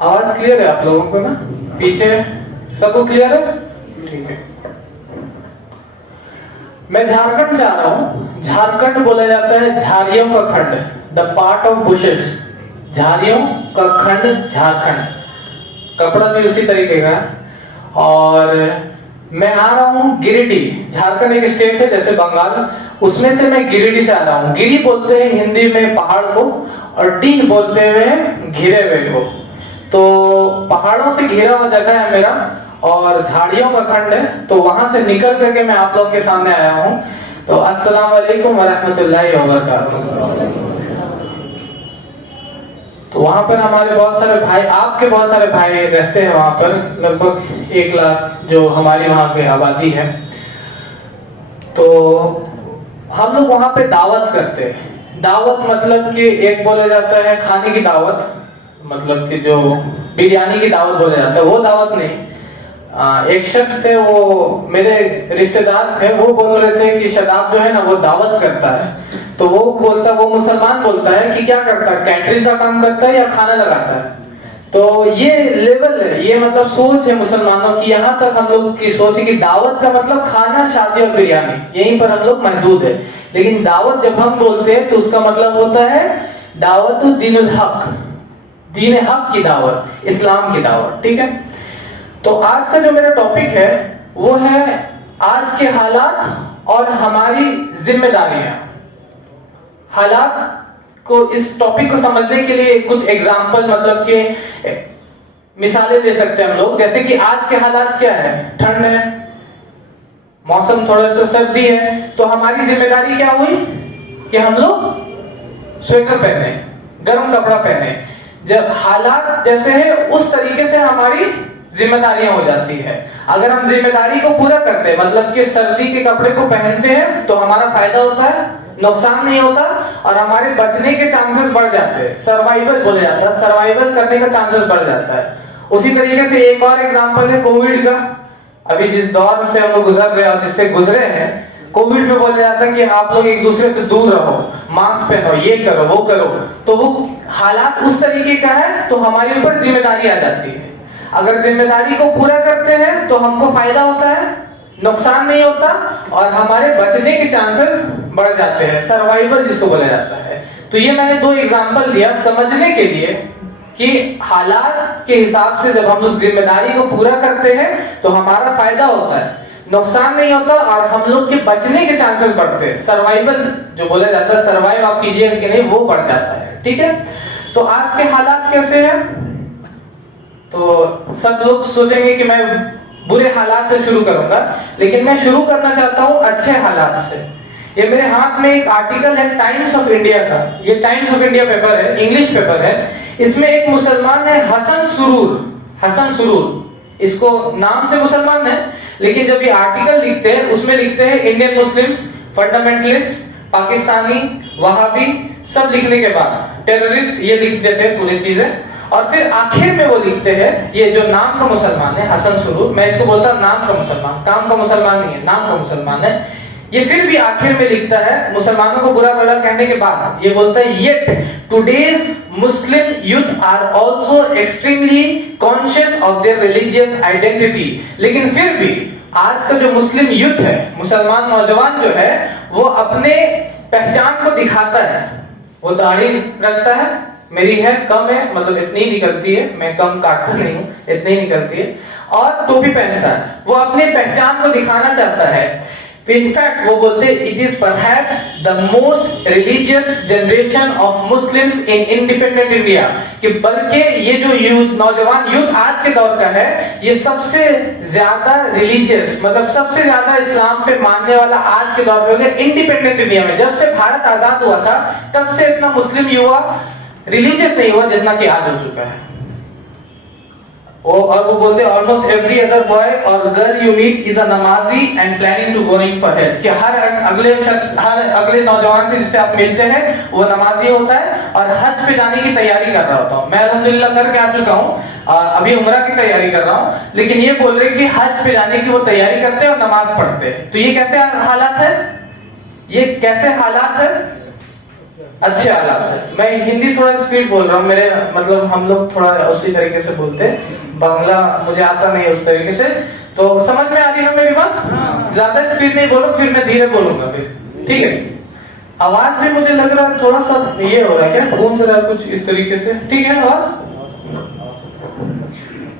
आवाज क्लियर है आप लोगों को ना? पीछे सबको क्लियर है? ठीक है। मैं झारखंड से आ रहा हूँ। झारखंड बोला जाता है झाड़ियों का खंड, द पार्ट ऑफ बुशेस। झाड़ियों का खंड झारखंड, कपड़ा भी उसी तरीके का। और मैं आ रहा हूँ गिरिडीह। झारखंड एक स्टेट है जैसे बंगाल, उसमें से मैं गिरिडीह से आ रहा हूँ। गिरी बोलते हैं हिंदी में पहाड़ को, और डीह बोलते हुए घिरे हुए को। तो पहाड़ों से घिरा हुआ जगह है मेरा, और झाड़ियों का खंड है। तो वहां से निकल करके मैं आप लोगों के सामने आया हूँ। तो अस्सलाम वालेकुम वरहमतुल्लाहि वबरकातुहू। तो वहां पर हमारे बहुत सारे भाई, आपके बहुत सारे भाई रहते हैं वहां पर, लगभग 1 लाख जो हमारी वहां की आबादी है। तो हम लोग वहां पे दावत करते हैं। दावत मतलब कि एक बोला जाता है खाने की दावत, मतलब कि जो बिरयानी की दावत बोला जाता है, वो दावत नहीं। एक शख्स थे, वो मेरे रिश्तेदार थे, वो बोल रहे थे कि शदाब जो है ना वो दावत करता है। तो वो मुसलमान बोलता है कि क्या करता है, कैटरिंग का काम करता है या खाना लगाता है। तो ये लेवल है, ये मतलब सोच है मुसलमानों की। यहाँ तक हम लोग की सोच है कि दावत का मतलब खाना, शादी और बिरयानी, यहीं पर हम लोग महदूद है। लेकिन दावत जब हम बोलते हैं तो उसका मतलब होता है दावत दीनुल हक, दीन हक की दावत, इस्लाम की दावत। ठीक है। तो आज का जो मेरा टॉपिक है वो है आज के हालात और हमारी जिम्मेदारियां। हालात को, इस टॉपिक को समझने के लिए कुछ एग्जाम्पल, मतलब कि मिसालें दे सकते हैं हम लोग। जैसे कि आज के हालात क्या है, ठंड है, मौसम थोड़ा सा सर्दी है, तो हमारी जिम्मेदारी क्या हुई कि हम लोग स्वेटर पहने, गर्म कपड़ा पहने। जब हालात जैसे है उस तरीके से हमारी जिम्मेदारियां हो जाती है। अगर हम जिम्मेदारी को पूरा करते हैं, मतलब कि सर्दी के कपड़े को पहनते हैं, तो हमारा फायदा होता है, नुकसान नहीं होता, और हमारे बचने के चांसेस बढ़ जाते हैं। सर्वाइवल बोले जाता है, सर्वाइवल करने का चांसेस बढ़ जाता है। उसी तरीके से एक और एग्जांपल है कोविड का। अभी जिस दौर से हम लोग गुजर रहे हैं और जिससे गुजरे हैं, कोविड में बोला जाता है कि आप लोग एक दूसरे से दूर रहो, मास्क पहनो, ये करो, वो करो। तो वो हालात उस तरीके का है, तो हमारे ऊपर जिम्मेदारी आ जाती है। अगर जिम्मेदारी को पूरा करते हैं तो हमको फायदा होता है, नुकसान नहीं होता, और हमारे बचने के चांसेस बढ़ जाते हैं, सर्वाइवल जिसको बोला जाता है। तो ये मैंने 2 एग्जांपल दिया समझने के लिए कि हालात के हिसाब से जब हम लोग जिम्मेदारी को पूरा करते हैं तो हमारा फायदा होता है, नुकसान नहीं होता, और हम लोग के बचने के चांसेस बढ़ते हैं। सर्वाइवल जो बोला जाता है, सर्वाइव आप कीजिएगा कि नहीं, वो बढ़ जाता है। ठीक है। तो आज के हालात कैसे हैं? तो सब लोग सोचेंगे कि मैं बुरे हालात से शुरू करूंगा, लेकिन मैं शुरू करना चाहता हूं अच्छे हालात से। ये मेरे हाथ में एक आर्टिकल है टाइम्स ऑफ इंडिया का। ये टाइम्स ऑफ इंडिया पेपर है, इंग्लिश पेपर है। इसमें एक मुसलमान है हसन सुरूर। हसन सुरूर, इसको नाम से मुसलमान है, लेकिन जब ये आर्टिकल लिखते हैं उसमें लिखते हैं Indian Muslims, fundamentalist, Pakistani, Wahhabi, सब लिखने के बाद टेररिस्ट, ये लिख देते हैं पूरी चीजें। और फिर आखिर में वो लिखते हैं, ये जो नाम का मुसलमान है हसन सुरूर, मैं इसको बोलता हूं नाम का मुसलमान, काम का मुसलमान नहीं है, नाम का मुसलमान है। ये फिर भी आखिर में लिखता है, मुसलमानों को बुरा भला कहने के बाद ये बोलता है, yet today's Muslim youth are also extremely conscious of their religious identity. लेकिन फिर भी आज का जो मुस्लिम यूथ है, मुसलमान नौजवान जो है, वो अपने पहचान को दिखाता है। वो दाढ़ी रखता है, मेरी है कम है, मतलब इतनी ही निकलती है, मैं कम काटता नहीं हूं, इतनी ही निकलती है, और टोपी पहनता है। वो अपनी पहचान को दिखाना चाहता है। इनफैक्ट वो बोलते हैं, it is perhaps the most religious generation of Muslims in independent India, कि बल्कि ये जो यूथ, नौजवान यूथ आज के दौर का है, ये सबसे ज्यादा रिलीजियस, मतलब सबसे ज्यादा इस्लाम पे मानने वाला आज के दौर पे हो गया इंडिपेंडेंट इंडिया में। जब से भारत आजाद हुआ था तब से इतना मुस्लिम युवा रिलीजियस नहीं हुआ जितना कि आज हो चुका है। और वो बोलते हैं ऑलमोस्ट एवरी अदर बॉय और girl you meet is a नमाजी and planning to going for हज, कि हर अगले शख्स, हर अगले नौजवान से जिससे आप मिलते हैं वो नमाजी होता है और हज पे जाने की तैयारी कर रहा होता हूं। मैं अल्हम्दुलिल्लाह करके आ चुका हूं, अभी उम्रा की तैयारी कर रहा हूं, लेकिन ये बोल रहे कि हज पे जाने की वो तैयारी करते हैं और नमाज पढ़ते हैं। तो ये कैसे हालात है, ये कैसे हालात है? अच्छे हालात है। मैं हिंदी थोड़ा स्पीड बोल रहा हूँ, मेरे मतलब हम लोग थोड़ा उसी तरीके से बोलते हैं, बांग्ला मुझे आता नहीं उस तरीके से, तो समझ में आ रही है मेरी बात? ज्यादा स्पीड नहीं बोलो, फिर मैं धीरे बोलूंगा फिर, ठीक है? आवाज भी मुझे लग रहा है थोड़ा सा ये हो रहा है, क्या गूंज रहा है कुछ इस तरीके से, ठीक है आवाज?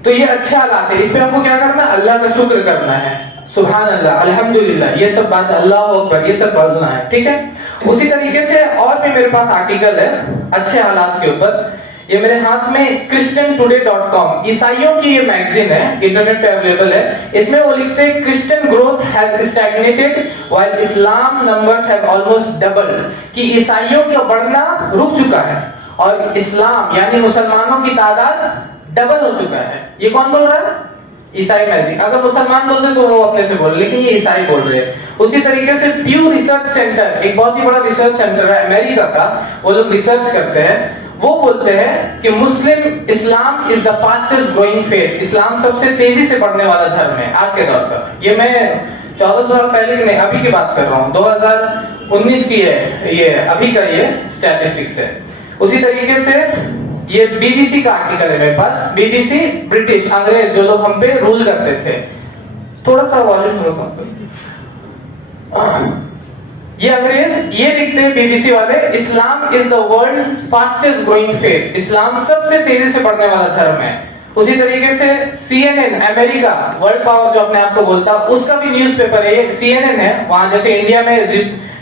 तो ये अच्छे हालात है, इसमें हमको क्या करना है? अल्लाह का शुक्र करना है, सुभान अल्लाह, अल्हम्दुलिल्लाह, ये सब बात, अल्लाह अकबर, ये सब बोलना है, ठीक है? उसी तरीके से और भी मेरे पास आर्टिकल है अच्छे हालात के ऊपर, ये मेरे हाथ में christiantoday.com, ईसाइयों की ये मैगजीन है, इंटरनेट पे अवेलेबल है। इसमें वो लिखते हैं Christian growth has stagnated while Islam numbers have almost doubled, कि ईसाइयों का बढ़ना रुक चुका है और इस्लाम यानी मुसलमानों की तादाद डबल हो चुका है। ये कौन बोल रहा है? ईसाई मैजिक। अगर मुसलमान बोलते तो वो अपने से बोल, लेकिन ये ईसाई बोल रहे हैं। उसी तरीके से प्यू रिसर्च सेंटर, एक बहुत ही बड़ा रिसर्च सेंटर है अमेरिका का, वो लोग रिसर्च करते हैं, वो बोलते हैं कि Muslim Islam is the fastest growing faith, इस्लाम सबसे तेजी से बढ़ने वाला धर्म है आज के दौर पर। ये मैं 1400 साल पहले की नहीं, अभी की बात कर रहा हूँ, 2019 की है ये, अभी का ये स्टैटिस्टिक्स है। उसी तरीके से ये बीबीसी का आर्टिकल है मेरे पास, बीबीसी ब्रिटिश अंग्रेज जो लोग हम पे रूल करते थे, थोड़ा सा वॉल्यूम थोड़ा कम करो। ये अंग्रेज ये लिखते हैं बीबीसी वाले, Islam is the world fastest growing faith, इस्लाम सबसे तेजी से बढ़ने वाला धर्म है। उसी तरीके से CNN अमेरिका, वर्ल्ड पावर जो अपने आप को बोलता है, उसका भी न्यूज़पेपर है, ये CNN है, वहां जैसे इंडिया में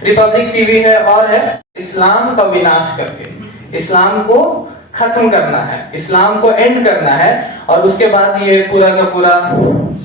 रिपब्लिक टीवी है और है, इस्लाम का विनाश करके, इस्लाम को खत्म करना है, इस्लाम को एंड करना है। और उसके बाद ये पूरा का पूरा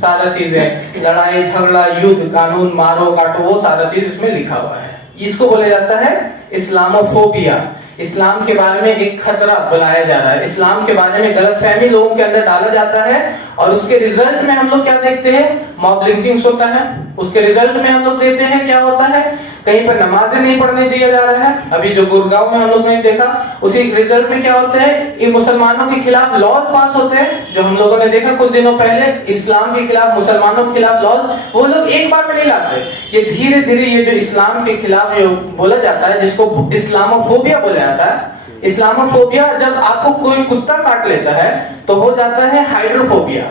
सारा चीजें, लड़ाई झगड़ा युद्ध कानून मारो काटो, वो सारा चीज इसमें लिखा हुआ है। इसको बोला जाता है इस्लामोफोबिया, इस्लाम के बारे में एक खतरा बुलाया जा रहा है, इस्लाम के बारे में गलतफहमी लोगों के अंदर डाला जाता है। और उसके रिजल्ट में हम लोग क्या देखते हैं? मॉब लिंचिंग्स होता है। उसके रिजल्ट में हम लोग देखते हैं क्या होता है? कहीं पर नमाजें नहीं पढ़ने दिया जा रहा है, अभी जो गुड़गांव में हम लोग ने देखा, उसी रिजल्ट में क्या होता है? इन मुसलमानों के खिलाफ लॉज पास होते हैं, जो हम लोगों ने देखा कुछ दिनों पहले, इस्लाम के खिलाफ, मुसलमानों के खिलाफ लॉज, वो लोग एक बार में नहीं लाते, ये धीरे धीरे ये जो इस्लाम के खिलाफ जो बोला जाता है, जिसको इस्लामोफोबिया बोला जाता है, इस्लामोफोबिया, जब आपको कोई कुत्ता काट लेता है तो हो जाता है हाइड्रोफोबिया,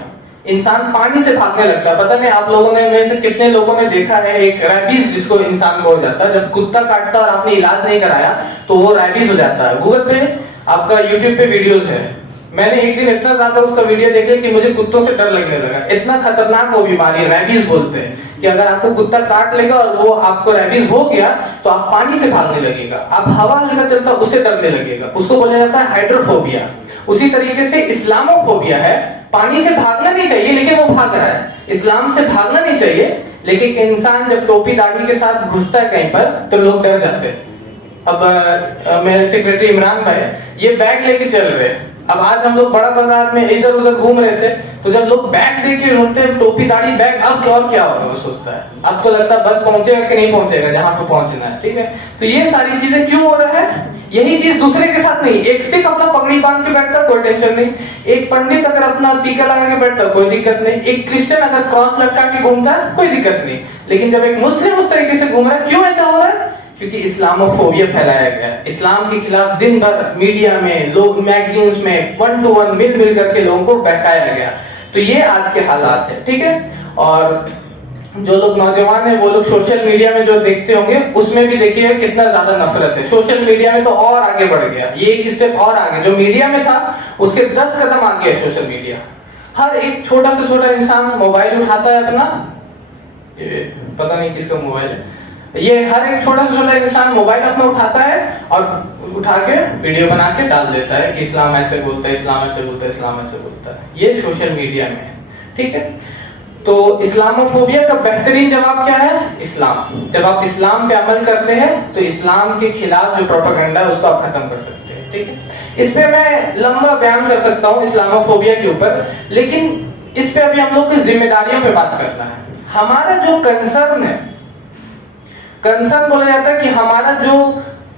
इंसान पानी से भागने लगता है। पता नहीं आप लोगों ने में से कितने लोगों ने देखा है एक रैबीज जिसको इंसान को हो जाता है, जब कुत्ता काटता है और आपने इलाज नहीं कराया तो वो रैबीज हो जाता है। गूगल पे, आपका यूट्यूब पे वीडियोस है, मैंने एक दिन इतना ज्यादा उसका वीडियो देखे कि मुझे कुत्तों से डर लगने लगा। इतना खतरनाक वो बीमारी रैबीज बोलते हैं कि अगर आपको कुत्ता काट लेगा और वो आपको रैबीज हो गया तो आप पानी से भागने लगेगा, आप हवा हल्का चलता उससे डरने लगेगा, उसको बोला जाता है हाइड्रोफोबिया। उसी तरीके से इस्लामोफोबिया है, पानी से भागना नहीं चाहिए लेकिन वो भाग रहा है, इस्लाम से भागना नहीं चाहिए लेकिन इंसान जब टोपी दाढ़ी के साथ घुसता है कहीं पर तो लोग डर जाते हैं। अब मेरे सेक्रेटरी इमरान भाई ये बैग लेके चल रहे हैं, अब आज हम लोग बड़ा बाजार में इधर उधर घूम रहे थे तो जब लोग बैग देख के ढूंढते हैं टोपी दाढ़ी बैग, अब और क्या होगा वो सोचता है, अब तो लगता है बस पहुंचेगा कि नहीं पहुंचेगा जहां पे पहुंचना है, ठीक है? तो ये सारी चीजें क्यों हो रहा है? यही चीज दूसरे के साथ नहीं, एक सिख अपना पगड़ी बांध के बैठता कोई टेंशन नहीं, एक पंडित अगर अपना टीका लगा के बैठता कोई दिक्कत नहीं, एक क्रिश्चियन अगर क्रॉस लटका के घूमता कोई दिक्कत नहीं, लेकिन जब एक मुस्लिम उस तरीके से घूम रहा है, क्यों ऐसा हो रहा है? क्योंकि इस्लामोफोबिया फैलाया गया है। इस्लाम के खिलाफ दिन भर मीडिया में, लोग मैगजीन्स में 1 to 1 मिल करके लोगों को बहकाया गया। तो ये आज के हालात है, ठीक है? और जो लोग नौजवान हैं वो लोग सोशल मीडिया में जो देखते होंगे उसमें भी देखिए कितना ज्यादा नफरत है। सोशल मीडिया में तो और आगे बढ़ गया, ये एक स्टेप और आगे, जो मीडिया में था उसके 10 कदम आगे है सोशल मीडिया। हर एक छोटा से छोटा इंसान मोबाइल उठाता है अपना, ये पता नहीं किसका मोबाइल है, ये हर एक छोटा से छोटा इंसान मोबाइल अपना उठाता है और उठा के वीडियो बना के डाल देता है कि इस्लाम ऐसे बोलता है, इस्लाम ऐसे बोलता है, इस्लाम ऐसे बोलता है। ये सोशल मीडिया में है, ठीक है? तो इस्लामोफोबिया का बेहतरीन जवाब क्या है? इस्लाम। जब आप इस्लाम पे अमल करते हैं तो इस्लाम के खिलाफ जो प्रोपेगेंडा है उसको आप खत्म कर सकते हैं, ठीक है? इस पे मैं लंबा बयान कर सकता हूँ इस्लामोफोबिया के ऊपर, लेकिन इस पे अभी हम लोग की जिम्मेदारियों पे बात करना है। हमारा जो कंसर्न है, कंसर्न बोला जाता है कि हमारा जो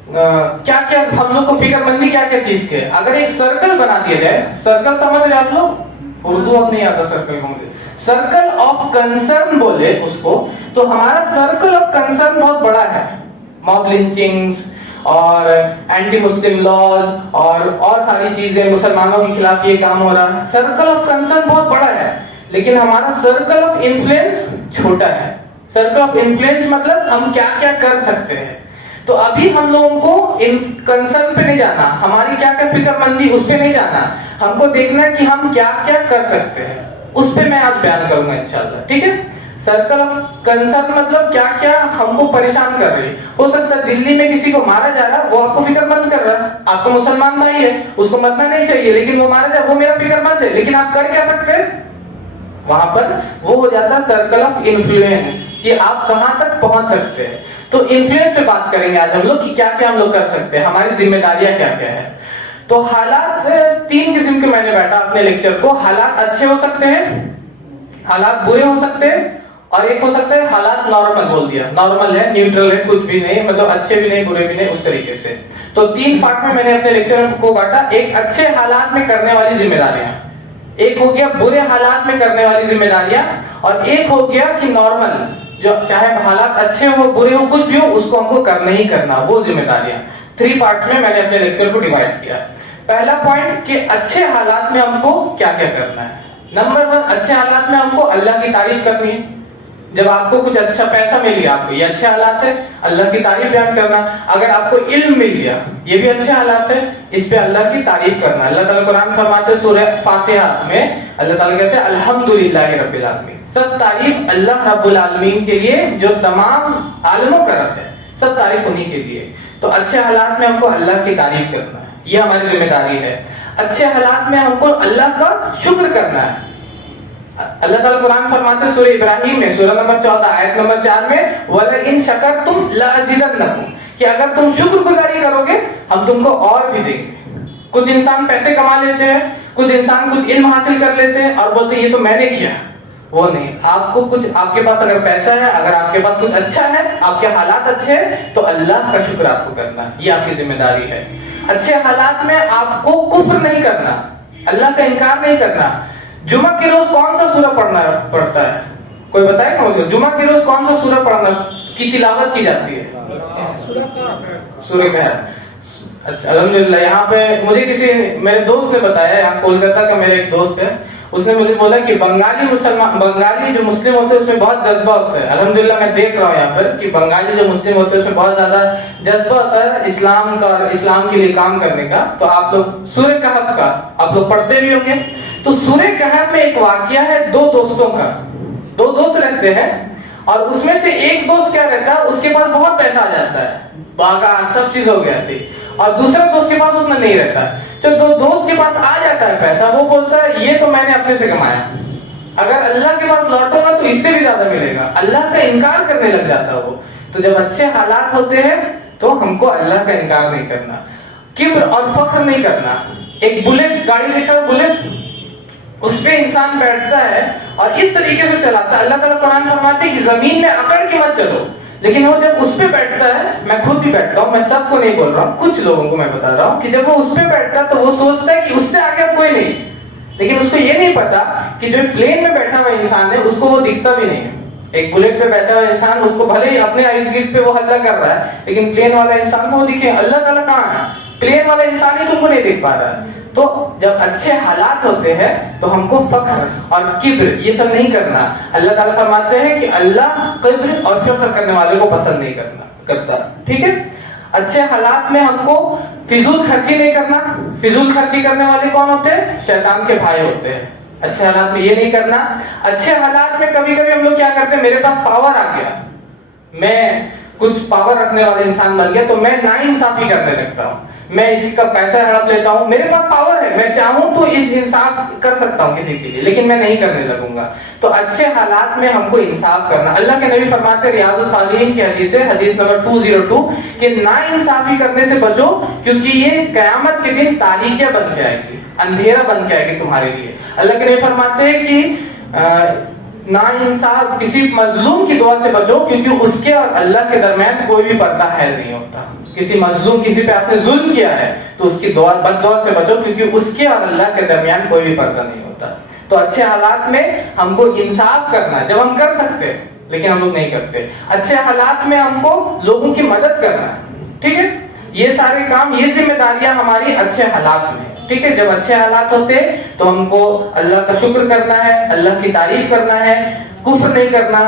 क्या क्या हम लोग को फिक्रमंदी क्या क्या चीज के, अगर एक सर्कल बना दिया जाए, सर्कल समझ रहे आप लोग? उर्दू अब नहीं आता सर्कल को, सर्कल ऑफ कंसर्न बोले उसको, तो हमारा सर्कल ऑफ कंसर्न बहुत बड़ा है। मॉब लिंचिंग्स اور اینٹی مسلم لاز اور ساری چیزیں، مسلمانوں کے خلاف یہ کام ہو رہا ہے. سرکل آف کنسرن بہت بڑا ہے لیکن ہمارا سرکل آف انفلوئنس چھوٹا ہے. سرکل آف انفلوئنس مطلب ہم کیا کیا کر سکتے ہیں. تو ابھی ہم لوگوں کو کنسرن پہ نہیں جانا، ہماری کیا کیا فکر مندی اس پہ نہیں جانا، ہم کو دیکھنا ہے کہ ہم کیا کیا کر سکتے ہیں. اس پہ میں آج بیان کروں گا انشاءاللہ. ٹھیک ہے. سرکل آف کنسرن مطلب کیا کیا ہم کو پریشان کر رہی ہے. ہو سکتا ہے دلی میں کسی کو مارا جا رہا ہے، وہ آپ کو فکر مند کر رہا ہے. آپ کو مسلمان بھائی ہے، اس کو مرنا نہیں چاہیے لیکن وہ مارا جائے، وہ میرا فکر مند ہے. لیکن آپ کر کیا سکتے ہیں؟ وہاں پر وہ ہو جاتا ہے سرکل آف انفلوئنس کہ آپ کہاں تک پہنچ سکتے ہیں. تو انفلوئنس پہ بات کریں گے آج ہم لوگ کہ کیا کیا ہم لوگ کر سکتے ہیں، ہماری ذمہ داریاں کیا کیا ہے. تو حالات تین قسم کے، میں نے بیٹھا اپنے لیکچر کو، حالات اچھے ہو سکتے ہیں، حالات برے ہو سکتے ہیں، اور ایک ہو سکتا ہے حالات نارمل. بول دیا نارمل ہے، نیوٹرل ہے، کچھ بھی نہیں، مطلب اچھے بھی نہیں برے بھی نہیں، اس طریقے سے. تو تین پارٹ میں نے اپنے لیکچر کو بانٹا. ایک اچھے حالات میں کرنے والی ذمہ داریاں، ایک ہو گیا برے حالات میں کرنے والی ذمہ داریاں، اور ایک ہو گیا کہ نارمل، جو چاہے حالات اچھے ہو برے ہو کچھ بھی ہو اس کو ہم کو کرنا ہی کرنا، وہ ذمہ داریاں. 3 پارٹس میں نے اپنے لیکچر کو ڈیوائڈ کیا. پہلا پوائنٹ کہ اچھے حالات میں ہم کو کیا کیا کرنا ہے. نمبر 1، اچھے حالات میں ہم کو اللہ کی تعریف کرنی ہے. جب آپ کو کچھ اچھا پیسہ مل گیا، آپ کو یہ اچھے حالات ہے، اللہ کی تعریف بیان کرنا. اگر آپ کو علم مل گیا، یہ بھی اچھے حالات ہے، اس پہ اللہ کی تعریف کرنا. اللہ تعالیٰ قرآن فرماتے ہیں سورہ فاتحہ میں، اللہ تعالیٰ کہتے ہیں الحمدللہ رب العالمین، سب تعریف اللہ رب العالمین کے لیے جو تمام عالموں کا رب ہے، سب تعریف انہی کے لیے. تو اچھے حالات میں ہم کو اللہ کی تعریف کرنا ہے، یہ ہماری ذمہ داری ہے. اچھے حالات میں ہم کو اللہ کا شکر کرنا ہے. اللہ تعالیٰ قرآن فرماتے ہیں سورہ ابراہیم میں، سورہ نمبر 14 آیت نمبر 4 میں، وَلَئِن شَكَرْتُمْ لَأَزِيدَنَّكُمْ، کہ اگر تم شکر گزاری کرو گے ہم تم کو اور بھی دیں گے. کچھ انسان پیسے کما لیتے ہیں، کچھ انسان کچھ علم حاصل کر لیتے ہیں اور بولتے ہیں یہ تو میں نے کیا. وہ نہیں. آپ کو کچھ، آپ کے پاس اگر پیسہ ہے، اگر آپ کے پاس کچھ اچھا ہے، آپ کے حالات اچھے ہیں، تو اللہ کا شکر آپ کو کرنا، یہ آپ کی ذمہ داری ہے. اچھے حالات میں آپ کو کفر نہیں کرنا، اللہ کا انکار نہیں کرنا. جمعہ کے روز کون سا سورہ پڑھنا پڑتا ہے؟ کوئی بتائے گا مجھے؟ جمعہ کے روز کون سا سورہ پڑھنا کی تلاوت کی جاتی ہے؟ سورہ مہر. اچھا الحمدللہ. یہاں پہ مجھے کسی میرے دوست نے بتایا، یہاں کولکاتہ کا میرا ایک دوست ہے، اس نے مجھے بولا کہ بنگالی جو مسلم ہوتے ہیں اس میں بہت جذبہ ہوتا ہے. الحمدللہ میں دیکھ رہا ہوں یہاں پر کہ بنگالی جو مسلم ہوتے ہیں اس میں بہت زیادہ جذبہ ہوتا ہے اسلام کا، اسلام کے لیے کام کرنے کا. تو آپ لوگ سورہ کہف کا آپ لوگ پڑھتے بھی ہوں گے. تو سورہ کہف میں ایک واقعہ ہے 2 دوستوں کا. 2 دوست رہتے ہیں اور اس میں سے ایک دوست کیا رہتا ہے، اس کے پاس بہت پیسہ آ جاتا ہے، باغات سب چیز ہو گیا تھی، اور دوسرا دوست کے پاس اتنا نہیں رہتا. جو 2 دوست کے پاس آ جاتا ہے پیسہ، وہ بولتا ہے یہ تو میں نے اپنے سے کمایا، اگر اللہ کے پاس لوٹوں گا تو اس سے بھی زیادہ ملے گا. اللہ کا انکار کرنے لگ جاتا ہے وہ. تو جب اچھے حالات ہوتے ہیں تو ہم کو اللہ کا انکار نہیں کرنا، کبر اور فخر نہیں کرنا. ایک بلیٹ گاڑی دیکھا ہے، بلیٹ، اس پہ انسان بیٹھتا ہے اور اس طریقے سے چلاتا ہے. اللہ تعالیٰ قرآن فرماتے ہیں کہ زمین میں اکڑ کے مت چلو. لیکن وہ جب اس پہ بیٹھتا ہے، میں خود بھی بیٹھتا ہوں، میں سب کو نہیں بول رہا ہوں، کچھ لوگوں کو میں بتا رہا ہوں کہ جب وہ اس پہ بیٹھتا ہے تو وہ سوچتا ہے کہ اس سے آگے کوئی نہیں. لیکن اس کو یہ نہیں پتا کہ جو پلین میں بیٹھا ہوا انسان ہے اس کو وہ دکھتا بھی نہیں ہے. ایک بلیٹ پہ بیٹھا ہوا انسان، اس کو بھلے ہی اپنے ارد گرد پہ وہ حلہ کر رہا ہے، لیکن پلین والا انسان کو وہ دکھے. اللہ تعالیٰ کہاں ہے؟ پلین والا انسان ہی تم کو نہیں دیکھ پا رہا ہے. تو جب اچھے حالات ہوتے ہیں تو ہم کو فخر اور کبر یہ سب نہیں کرنا. اللہ تعالیٰ فرماتے ہیں کہ اللہ کبر اور فخر کرنے والے کو پسند نہیں کرتا. ٹھیک ہے. اچھے حالات میں ہم کو فضول خرچی نہیں کرنا. فضول خرچی کرنے والے کون ہوتے ہیں؟ شیطان کے بھائی ہوتے ہیں. اچھے حالات میں یہ نہیں کرنا. اچھے حالات میں کبھی کبھی ہم لوگ کیا کرتے ہیں، میرے پاس پاور آ گیا، میں کچھ پاور رکھنے والا انسان بن گیا، تو میں ناانصافی کرنے لگتا ہوں، میں اسی کا پیسہ ہڑپ لیتا ہوں. میرے پاس پاور ہے، میں چاہوں تو انصاف کر سکتا ہوں کسی کے لیے، لیکن میں نہیں کرنے لگوں گا. تو اچھے حالات میں ہم کو انصاف کرنا. اللہ کے نبی فرماتے ہیں ریاض الصالحین کی حدیث ہے، حدیث نمبر 202، کہ ناانصافی کرنے سے بچو کیونکہ یہ قیامت کے دن تاریکیاں بن کے آئے گی، اندھیرا بن کے آئے گی تمہارے لیے. اللہ کے نبی فرماتے ہیں کہ ناانصاف کسی مظلوم کی دعا سے بچو کیونکہ اس کے اور اللہ کے درمیان کوئی بھی پردہ ہے نہیں ہوتا. کسی مظلوم، کسی پہ آپ نے ظلم کیا ہے تو اس کی دعا، بد دعا سے بچو کیونکہ اس کے اور اللہ کے درمیان کوئی بھی پردہ نہیں ہوتا. تو اچھے حالات میں ہم کو انصاف کرنا جب ہم کر سکتے، لیکن ہم لوگ نہیں کرتے. اچھے حالات میں ہم کو لوگوں کی مدد کرنا. ٹھیک ہے. یہ سارے کام، یہ ذمہ داریاں ہماری اچھے حالات میں، ٹھیک ہے. جب اچھے حالات ہوتے تو ہم کو اللہ کا شکر کرنا ہے، اللہ کی تعریف کرنا ہے، کفر نہیں کرنا،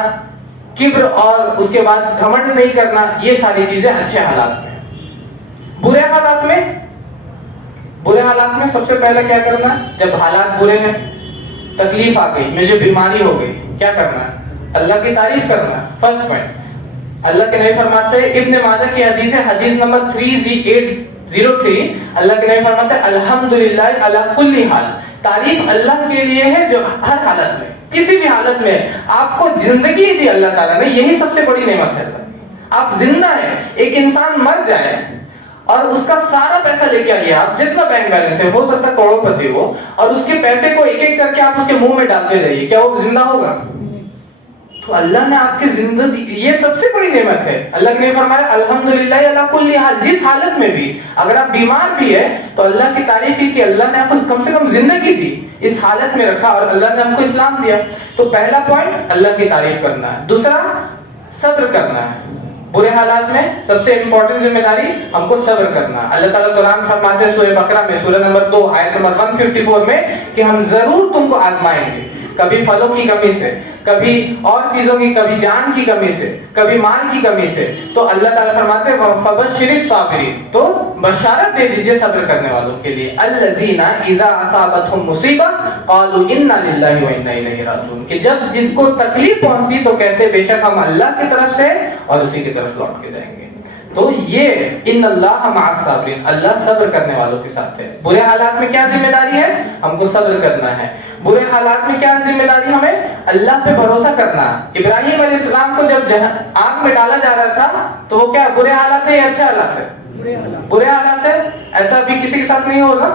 کبر اور اس کے بعد گھمنڈ نہیں کرنا، یہ ساری چیزیں اچھے حالات میں. برے حالات میں، برے حالات میں سب سے پہلے کیا کرنا ہے؟ جب حالات برے ہیں، تکلیف آ گئی، مجھے بیماری ہو گئی، کیا کرنا ہے؟ اللہ کی تعریف کرنا ہے. First point. اللہ کے نبی فرماتے ہیں، ابن ماجہ کی حدیث ہے، حدیث نمبر 3803، اللہ کے نبی فرماتے ہیں الحمدللہ علی کل حال، تعریف اللہ کے لیے ہے جو ہر حالت میں، کسی بھی حالت میں آپ کو زندگی دی اللہ تعالیٰ نے، یہی سب سے بڑی نعمت ہے. آپ زندہ ہیں. ایک انسان مر جائے اور اس کا سارا پیسہ لے کے آئیے، آپ جتنا بینک بیلنس ہے، ہو سکتا ہے کروڑ پتی ہو، اور اس کے پیسے کو ایک ایک کر کے آپ اس کے منہ میں ڈالتے جائیے، کیا وہ زندہ ہوگا؟ تو اللہ نے آپ کی زندگی، یہ سب سے بڑی نعمت ہے. اللہ نے فرمایا الحمدللہ علی کل حال، جس حالت میں بھی، اگر آپ بیمار بھی ہے تو اللہ کی تعریف کی کہ اللہ نے آپ کو کم سے کم زندگی دی، اس حالت میں رکھا، اور اللہ نے ہم کو اسلام دیا. تو پہلا پوائنٹ اللہ کی تعریف کرنا ہے. دوسرا صبر کرنا ہے. برے حالات میں سب سے امپورٹنٹ ذمہ داری ہم کو صبر کرنا. اللہ تعالیٰ قرآن فرماتے ہیں سورہ بقرہ میں، سورہ نمبر 2 آیت نمبر 154 میں، کہ ہم ضرور تم کو آزمائیں گے، کبھی پھلوں کی کمی سے، کبھی اور چیزوں کی، کبھی جان کی کمی سے، کبھی مال کی کمی سے. تو اللہ تعالیٰ فرماتے ہیں فبشر الصابرین، تو بشارت دے دیجئے صبر کرنے والوں کے لیے. الذین اذا اصابتهم مصیبہ قالوا انا للہ وانا الیہ راجعون، کہ جب جن کو تکلیف پہنچتی تو کہتے بے شک ہم اللہ کی طرف سے اور اسی کی طرف لوٹ کے جائیں گے. تو یہ ان اللہ مع الصابرین، اللہ صبر کرنے والوں کے ساتھ ہے. برے حالات میں کیا ذمہ داری ہے؟ ہم کو صبر کرنا ہے. برے حالات میں کیا ذمہ داری ہمیں؟ اللہ پہ بھروسہ کرنا. ابراہیم علیہ السلام کو جب آگ میں ڈالا جا رہا تھا تو وہ کیا برے حالات ہے یا اچھے حالات ہے؟ برے حالات ہے. ایسا ابھی کسی کے ساتھ نہیں ہوگا،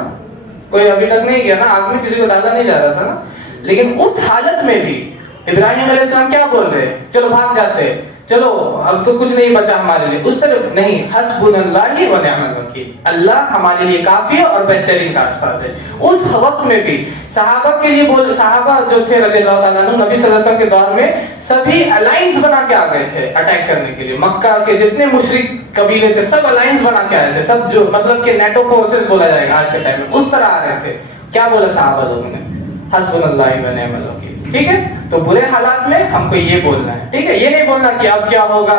کوئی ابھی تک نہیں گیا نا، آگ میں کسی کو ڈالا نہیں جا رہا تھا نا. لیکن اس حالت میں بھی ابراہیم علیہ السلام کیا بول رہے؟ چلو بھاگ جاتے، چلو اب تو کچھ نہیں بچا ہمارے لیے. اس طرح نہیں، حسبنا اللہ و نعم الوکیل، اللہ ہمارے لیے کافی ہے اور بہترین کارساز ہے. اس وقت میں بھی صحابہ کے لیے صحابہ جو تھے رضی اللہ تعالیٰ عنہ، نبی صلی اللہ علیہ وسلم کے دور میں سبھی الائنس بنا کے آ گئے تھے اٹیک کرنے کے لیے. مکہ کے جتنے مشرک قبیلے تھے سب الائنس بنا کے آئے تھے، سب جو مطلب کہ نیٹو فورسز بولا جائے گا آج کے ٹائم میں، اس طرح آ رہے تھے. کیا بولا صحابہ لوگوں نے؟ حسبنا اللہ و نعم الوکیل. ٹھیک ہے. تو برے حالات میں ہم کو یہ بولنا ہے، ٹھیک ہے. یہ نہیں بولنا کہ اب کیا ہوگا،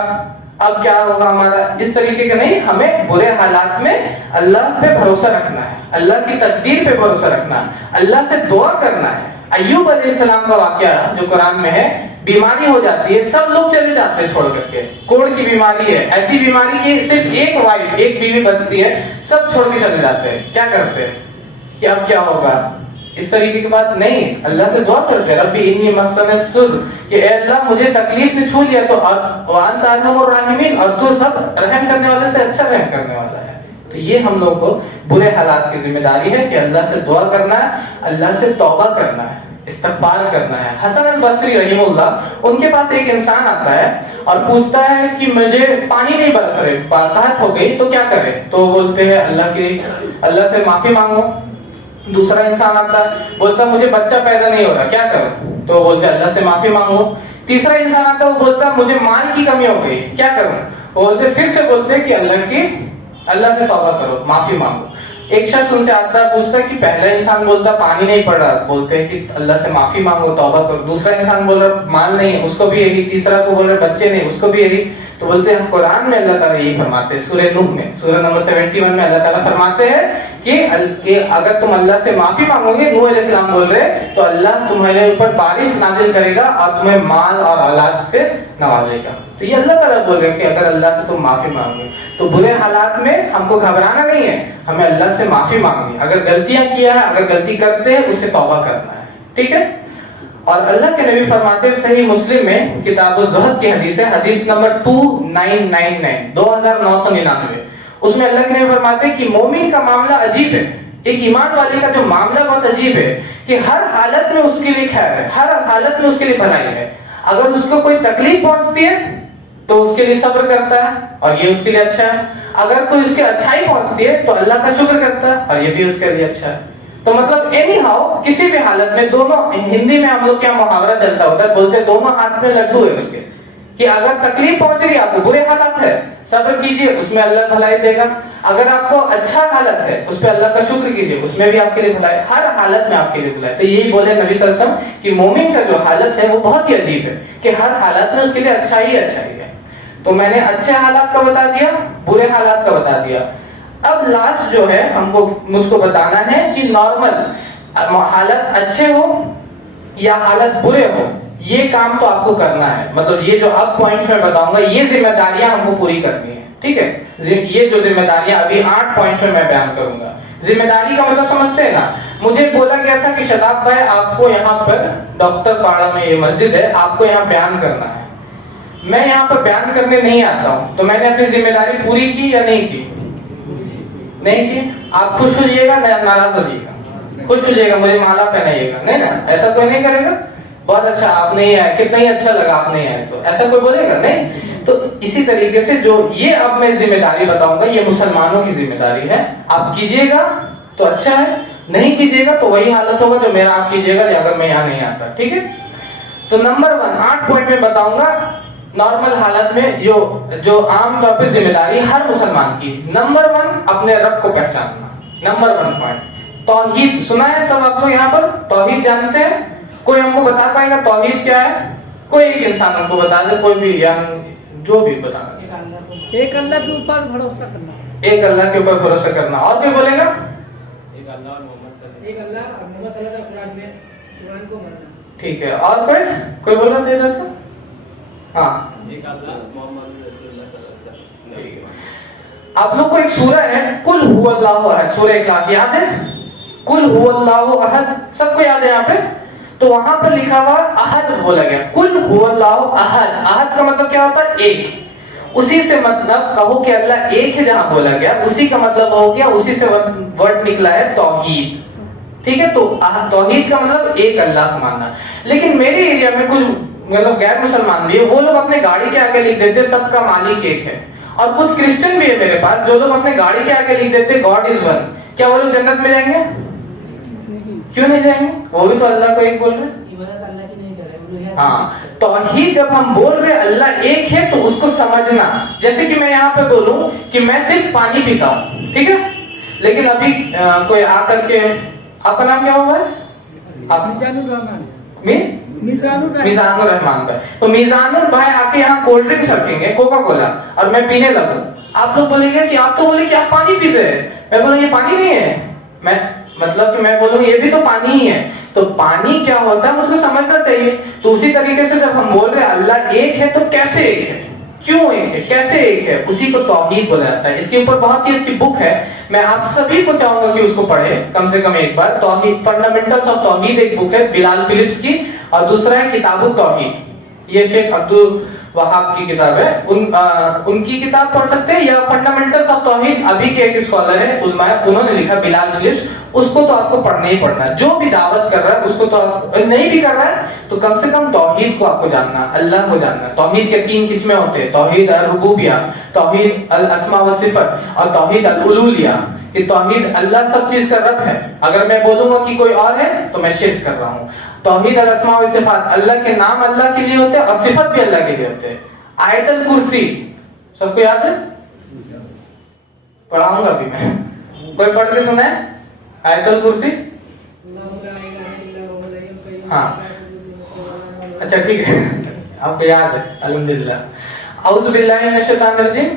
اب کیا ہوگا ہمارا، اس طریقے کا نہیں. ہمیں برے حالات میں اللہ پہ بھروسہ رکھنا ہے، اللہ کی تقدیر پہ بھروسہ رکھنا ہے، اللہ سے دعا کرنا ہے. ایوب علیہ السلام کا واقعہ جو قرآن میں ہے، بیماری ہو جاتی ہے، سب لوگ چلے جاتے ہیں چھوڑ کر کے. کوڑ کی بیماری ہے، ایسی بیماری کی صرف ایک وائف، ایک بیوی بچتی ہے، سب چھوڑ کے چلے جاتے ہیں. کیا کرتے ہیں کہ اب کیا ہوگا، اس طریقے کی بات نہیں. اللہ سے دعا کرتے ربی انی مسنی الضر، کہ اے اللہ مجھے تکلیف نے چھو لیا، تو وانت ارحم الراحمین، اور تو سب رحم کرنے والے سے اچھا رحم کرنے والا ہے. تو یہ ہم لوگ کو برے حالات کی ذمہ داری ہے کہ اللہ سے دعا کرنا ہے، اللہ سے توبہ کرنا ہے، استغفار کرنا ہے. حسن البصری رحمہ اللہ، ان کے پاس ایک انسان آتا ہے اور پوچھتا ہے کہ مجھے پانی نہیں برس رہے، قحط ہو گئی تو کیا کرے؟ تو بولتے ہیں اللہ سے معافی مانگو. دوسرا انسان آتا ہے، بولتا مجھے بچہ پیدا نہیں ہو رہا، کیا کروں؟ تو بولتے اللہ سے معافی مانگو. تیسرا انسان آتا ہے، وہ بولتا مجھے مال کی کمی ہو گئی، کیا کروں؟ بولتے پھر سے بولتے کہ اللہ سے توبہ کرو، معافی مانگو. ایک شخص ان سے آتا ہے، پوچھتا ہے کہ پہلا انسان بولتا پانی نہیں پڑ رہا، بولتے ہیں کہ اللہ سے معافی مانگو، توبہ کرو. دوسرا انسان بول رہا مال نہیں، اس کو بھی یہی. تیسرا کو بول رہا بچے نہیں، اس کو بھی یہی. تو بولتے ہیں قرآن میں اللہ تعالیٰ یہی فرماتے ہیں، سورہ نوح میں سورہ نمبر 71 میں اللہ تعالیٰ فرماتے ہیں کہ اگر تم اللہ سے معافی مانگو گے، نوح علیہ السلام بول رہے، تو اللہ تمہارے اوپر بارش نازل کرے گا اور تمہیں مال اور اولاد سے نوازے گا. تو یہ اللہ تعالیٰ بول رہے ہیں کہ اگر اللہ سے تم معافی مانگو گے. تو برے حالات میں ہم کو گھبرانا نہیں ہے، ہمیں اللہ سے معافی مانگنی. اگر غلطیاں کیا ہے، اگر غلطی کرتے ہیں، اس سے توبہ کرنا ہے. ٹھیک ہے. اور اللہ کے نبی فرماتے ہیں صحیح مسلم میں کتاب الزہد کی حدیث ہے، حدیث نمبر 2999 2999، اس میں اللہ کے نبی فرماتے ہیں کہ مومن کا معاملہ عجیب ہے. ایک ایمان والے کا جو معاملہ بہت عجیب ہے کہ ہر حالت میں اس کے لیے خیر ہے، ہر حالت میں اس کے لیے بھلائی ہے. اگر اس کو کوئی تکلیف پہنچتی ہے تو اس کے لیے صبر کرتا ہے اور یہ اس کے لیے اچھا ہے. اگر کوئی اس کے اچھائی پہنچتی ہے تو اللہ کا شکر کرتا ہے اور یہ بھی اس کے لیے اچھا ہے. تو مطلب اینی ہاؤ کسی بھی حالت میں دونوں، ہندی میں ہم لوگ کیا محاورہ چلتا ہوتا ہے، بولتے ہیں دونوں ہاتھ میں لڈو ہے اس کے، کہ اگر تکلیف پہنچ رہی ہے آپ کو، برے حالات ہے، صبر کیجئے، اس میں اللہ بھلائی دے گا. اگر آپ کو اچھا حالت ہے اس پہ اللہ کا شکر کیجیے، اس میں بھی آپ کے لیے بھلائی، ہر حالت میں آپ کے لیے بھلائی. تو یہی بولے نبی صلی اللہ علیہ وسلم کہ مومن کا جو حالت ہے وہ بہت ہی عجیب ہے کہ ہر حالت میں اس کے لیے اچھا ہی ہے. تو میں نے اچھے حالات کا بتا دیا، برے حالات کا بتا دیا. اب لاسٹ جو ہے مجھ کو بتانا ہے کہ نارمل حالت اچھے ہو یا حالت برے ہو، یہ کام تو آپ کو کرنا ہے. مطلب یہ جو اب پوائنٹس میں بتاؤں گا یہ ذمہ داریاں ہم کو پوری کرنی ہے. ٹھیک ہے، یہ جو ذمہ داریاں ابھی 8 پوائنٹس میں بیان کروں گا. ذمہ داری کا مطلب سمجھتے ہیں نا؟ مجھے بولا گیا تھا کہ شتاب بھائی آپ کو یہاں پر ڈاکٹر پاڑا میں یہ مسجد ہے، آپ کو یہاں بیان کرنا ہے. میں یہاں پر بیان کرنے نہیں آتا ہوں، تو میں نے اپنی ذمہ داری پوری کی یا نہیں کی؟ نہیں کی. آپ خوش ہو جائیے گا، ناراض ہو جائیے گا؟ خوش ہو جائے گا، مجھے مالا پہنائیے گا. نہیں نا، ایسا کوئی نہیں کرے گا. بہت اچھا آپ نہیں آئے، کتنا ہی اچھا لگا آپ نہیں آئے، تو ایسا کوئی بولے گا نہیں. تو اسی طریقے سے جو یہ اب میں ذمہ داری بتاؤں گا یہ مسلمانوں کی ذمہ داری ہے. آپ کیجئے گا تو اچھا ہے، نہیں کیجئے گا تو وہی حالت ہوگا جو میرا آپ کیجئے گا اگر میں یہاں نہیں آتا. ٹھیک ہے، تو نمبر 1 8 پوائنٹ میں بتاؤں گا نارمل حالت میں جو عام طور پہ ذمہ داری ہر مسلمان کی. نمبر 1 اپنے رب کو پہچاننا. نمبر 1 پوائنٹ توحید. سنا ہے سب آپ لوگ یہاں پر توحید جانتے ہیں؟ کوئی ہم کو بتا پائے گا توحید کیا ہے؟ کوئی ایک انسان ہم کو بتا دے، کوئی بھی یا جو بھی بتانا. ایک اللہ کے اوپر بھروسہ کرنا. ایک اللہ کے اوپر بھروسہ کرنا. اور کوئی بولے گا؟ ایک اللہ اور محمد صلی اللہ علیہ وسلم قرآن کو ماننا. ٹھیک ہے، اور کوئی بول رہا تھا ادھر سے؟ ہاں، ایک اللہ محمد رسول اللہ صلی اللہ علیہ وسلم. ٹھیک ہے. آپ لوگ کو ایک سورہ ہے قل هو اللہ احد، سورہ اخلاص یاد ہے؟ قل هو اللہ احد سب کو یاد ہے یہاں پہ؟ تو وہاں پر لکھا ہوا احد بولا گیا. قل هو اللہ احد. احد کا مطلب کیا ہوتا ہے؟ ایک. اسی سے مطلب کہو کہ اللہ ایک ہے، جہاں بولا گیا اسی کا مطلب ہو گیا، اسی سے ورڈ نکلا ہے توحید. ٹھیک ہے، تو توحید کا مطلب ایک اللہ کو ماننا. لیکن میرے ایریا میں کچھ مطلب غیر مسلمان بھی ہے، وہ لوگ اپنے گاڑی کے آگے لکھ دیتے سب کا مالک ایک ہے. اور کچھ کرسچن بھی ہے میرے پاس جو لوگ اپنے گاڑی کے آگے لکھ دیتے گاڈ از ون. کیا وہ لوگ جنت میں جائیں گے؟ کیوں نہیں جائیں گے؟ وہ بھی تو اللہ کو ایک بول رہے ہیں. ہاں، توحید جب ہم بول رہے اللہ ایک ہے تو اس کو سمجھنا. جیسے کہ میں یہاں پہ بولوں کہ میں صرف پانی پیتا ہوں، ٹھیک ہے، لیکن ابھی کوئی آ کر کے، آپ کا نام کیا ہوگا؟ میزان الرحمان بھائی. تو میزان البھائی آ کے یہاں کولڈ ڈرنکس رکھیں گے کوکا کولا اور میں پینے لگوں. آپ لوگ بولیں گے کہ آپ تو بولے کہ آپ پانی پیتے ہیں. میں بولوں یہ پانی نہیں ہے. میں مطلب کہ میں بولوں یہ بھی تو پانی ہی ہے. تو پانی کیا ہوتا ہے مجھ کو سمجھنا چاہیے. تو اسی طریقے سے جب ہم بول رہے اللہ ایک ہے تو کیسے ایک ہے، کیوں ایک ہے، کیسے ایک ہے، اسی کو توحید بولا جاتا ہے. اس کے اوپر بہت ہی اچھی بک ہے، میں آپ سبھی کو چاہوں گا کہ اس کو پڑھے کم سے کم ایک بار. توحید فنڈامنٹلز آف توحید ایک بک ہے بلال فلپس کی، اور دوسرا ہے کتاب التوحید، یہ شیخ عبد الوہاب کی کتاب ہے. ان کی کتاب پڑھ سکتے ہیں، یا فنڈامنٹلز آف توحید ابھی کے ایک اسکالر ہے علماء انہوں نے لکھا بلال فلپس. اس کو تو آپ کو پڑھنا ہی پڑھنا ہے. جو بھی دعوت کر رہا ہے اس کو تو نہیں بھی کر رہا ہے تو کم سے کم توحید کو آپ کو جاننا، اللہ کو جاننا. توحید کے 3 قسمیں ہوتے ہیں، توحید الربوبیہ، توحید الاسماء والصفات اور توحید الالوہیہ. کہ توحید اللہ سب چیز کا رب ہے. اگر میں بولوں گا کہ کوئی اور ہے تو میں شرک کر رہا ہوں. توحید الاسماء والصفات، اللہ کے نام اللہ کے لیے ہوتے ہیں اور صفت بھی اللہ کے لیے ہوتے ہیں. آیت الکرسی سب کو یاد ہے؟ پڑھاؤں گا بھی میں، کوئی پڑھ کے سنا ہے آیت الکرسی؟ ہاں اچھا ٹھیک ہے، آپ کو یاد ہے الحمدللہ. اعوذ باللہ من الشیطان الرجیم.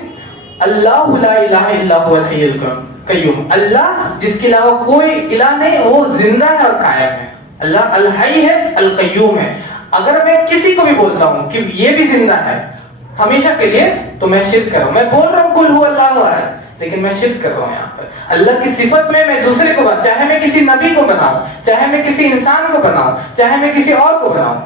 اللہ لا الہ الا هو الحی القیوم. اللہ جس کے علاوہ کوئی الہ نہیں، وہ زندہ ہے اور قائم ہے. اللہ الحی ہے، القیوم ہے. اگر میں کسی کو بھی بولتا ہوں کہ یہ بھی زندہ ہے ہمیشہ کے لیے تو میں شرک کر رہا ہوں. میں بول رہا ہوں قل هو اللہ احد لیکن میں شرک کر رہا ہوں. یہاں پر اللہ کی صفت میں دوسرے کو بناؤں، چاہے میں کسی نبی کو بناؤں، چاہے میں کسی انسان کو بناؤں، چاہے میں کسی اور کو بناؤں،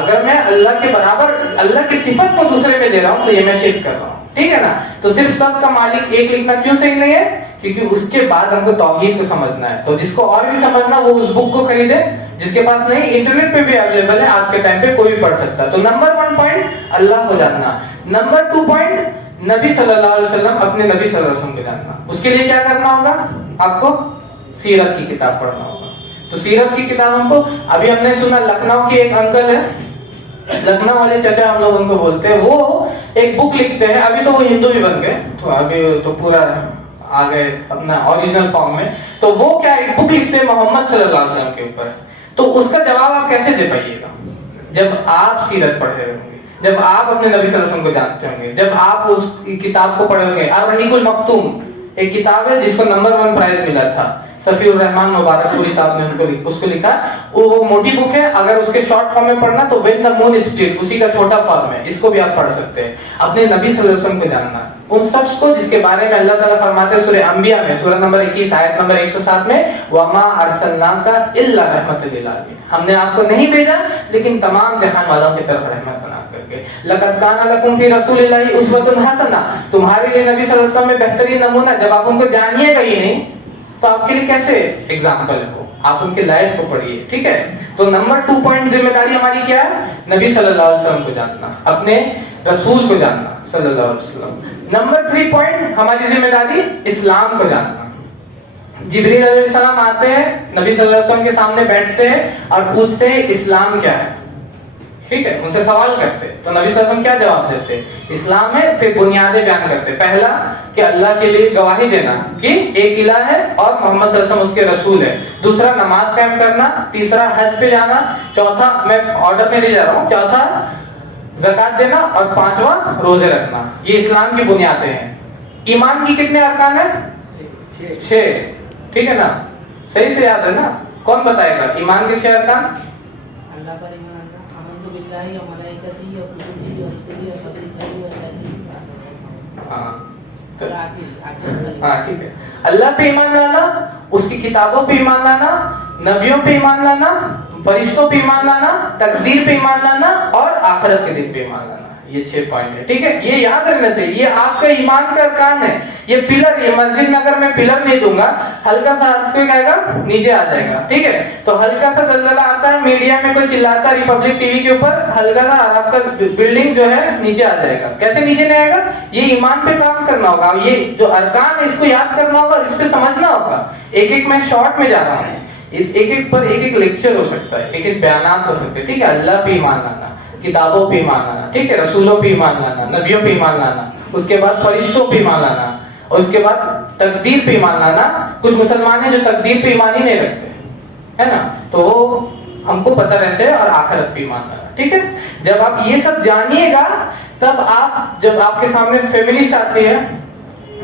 اگر میں اللہ کے برابر اللہ کی صفت کو دوسرے میں دے رہا ہوں تو یہ میں شرک کر رہا ہوں. ٹھیک ہے نا؟ تو صرف سب کا مالک ایک لکھنا کیوں صحیح نہیں ہے؟ کیونکہ اس کے بعد ہم کو توحید کو سمجھنا ہے. تو جس کو اور بھی سمجھنا وہ اس بک کو خریدے. جس کے پاس نہیں انٹرنیٹ پہ بھی اویلیبل ہے، آج کے ٹائم پہ کوئی بھی پڑھ سکتا ہے. تو نمبر 1 پوائنٹ اللہ کو جاننا. نمبر 2 پوائنٹ نبی صلی اللہ علیہ وسلم، اپنے نبی صلی اللہ علیہ وسلم کو جاننا. اس کے لیے کیا کرنا ہوگا؟ آپ کو سیرت کی کتاب پڑھنا ہوگا. تو سیرت کی کتاب ہم کو ابھی ہم نے سنا لکھنؤ کے ایک انکل ہے، لکھنؤ والے چچا ہم لوگ ان کو بولتے ہیں، وہ ایک بک لکھتے ہیں. ابھی تو وہ ہندو بھی بن گئے، تو ابھی تو پورا आ गए अपना ओरिजिनल फॉर्म में, तो वो क्या एक बुक लिखते हैं मोहम्मद सल्लल्लाहु अलैहि वसल्लम के ऊपर, तो उसका जवाब आप कैसे दे पाइएगा जब आप सीरत पढ़ रहे होंगे, जब आप अपने नबी सल्लल्लाहु अलैहि वसल्लम को जानते होंगे, जब आप उस किताब को पढ़े होंगे। अर-रहीकुल मक्तूम एक किताब है जिसको नंबर 1 प्राइज मिला था, सफीउर रहमान मुबारकपुरी साहब ने उसको लिखा। वो मोटी बुक है, अगर उसके शॉर्ट फॉर्म में पढ़ना तो व्हेन द मून स्प्लिट, उसी का छोटा फॉर्म है, इसको भी आप पढ़ सकते हैं। अपने नबी सल्लल्लाहु अलैहि वसल्लम को जानना, उन शख्स को जिसके बारे में अल्लाह ताला फरमाते हैं सूरह अंबिया में, सूरह नंबर 21 आयत नंबर 107 में, वमा अरसलनाका इल्ला रहमतल लिल आलमीन, हमने आपको नहीं भेजा लेकिन तमाम जहान वालों की तरफ रहमत बना करके। लक़द काना लकुम फी रसूलिल्लाहि उस्वतुन हसना, तुम्हारे लिए नबी सल्लल्लाहु अलैहि वसल्लम में बेहतरीन नमूना, जब आप उनको जानिएगा ही नहीं तो आपके लिए कैसे एग्जाम्पल हो, आप उनके लाइफ को पढ़िए, ठीक है। तो नंबर 2 पॉइंट जिम्मेदारी हमारी क्या है, नबी सल्लल्लाहु अलैहि वसल्लम को जानना, अपने रसूल को जानना सल्लल्लाहु अलैहि वसल्लम। नंबर 3 पॉइंट हमारी जिम्मेदारी इस्लाम को जानना। जिब्रील अलैहिस्सलाम आते हैं, नबी सल्लल्लाहु अलैहि वसल्लम के सामने बैठते हैं और पूछते हैं इस्लाम क्या है, ठीक है, उनसे सवाल करते हैं, तो नबी सल्लल्लाहु अलैहि वसल्लम क्या जवाब देते हैं, इस्लाम है। फिर बुनियादें बयान करते हैं, पहला कि अल्लाह के लिए गवाही देना कि एक इलाह है और मोहम्मद सल्लल्लाहु अलैहि वसल्लम उसके रसूल है, दूसरा नमाज कायम करना, तीसरा हज पे जाना, चौथा, मैं ऑर्डर में नहीं जा रहा हूँ, चौथा ज़कात देना और पांचवा रोजे रखना। ये इस्लाम की बुनियादें हैं। ईमान की कितने अरकान है, 6, ठीक है ना, सही से याद है ना, कौन बताएगा ईमान के 6 अरकान? अल्लाह पर ईमान रखना, आमन्तु बिल्लाहि व मलाइकतिही व कुतुबिही व रुसुलिही व क़दरिही व शहीदी। हाँ ठीक है, अल्लाह पे ईमान लाना, उसकी किताबों पे ईमान लाना, नबियों पे ईमान लाना, फरिश्तों पे ईमान लाना, तकदीर पे ईमान लाना और आखिरत के दिन पे ईमान लाना। ये 6 पॉइंट है, ठीक है, ये याद रखना चाहिए, ये आपका ईमान का अरकान है, ये पिलर। ये मस्जिद में अगर मैं पिलर नहीं दूंगा, हल्का सा हाथ पे आएगा नीचे आ जाएगा, ठीक है। तो हल्का सा जलजला आता है, मीडिया में कोई चिल्लाता है रिपब्लिक टीवी के ऊपर, हल्का सा आपका बिल्डिंग जो है नीचे आ जाएगा। कैसे नीचे नहीं आएगा, ये ईमान पे काम करना होगा, ये जो अरकान है इसको याद करना होगा, इस पे समझना होगा। एक मैं शॉर्ट में जा रहा हूँ, इस एक पर एक लेक्चर हो सकता है, एक बयानात हो सकते हैं, ठीक है। अल्लाह पे ईमान लाना, किताबों पे ईमान लाना, ठीक है, रसूलों पे ईमान लाना, नबियों पे ईमान लाना, उसके बाद फरिश्तों पे ईमान लाना, और उसके बाद तकदीर पे ईमान लाना। कुछ मुसलमान हैं जो तकदीर पे ईमान ही नहीं रखते, है ना, तो हमको पता रहना चाहिए, और आखिरत पे ईमान लाना, ठीक है। जब आप ये सब जानिएगा, तब आप, जब आपके सामने फेमिनिस्ट आती है,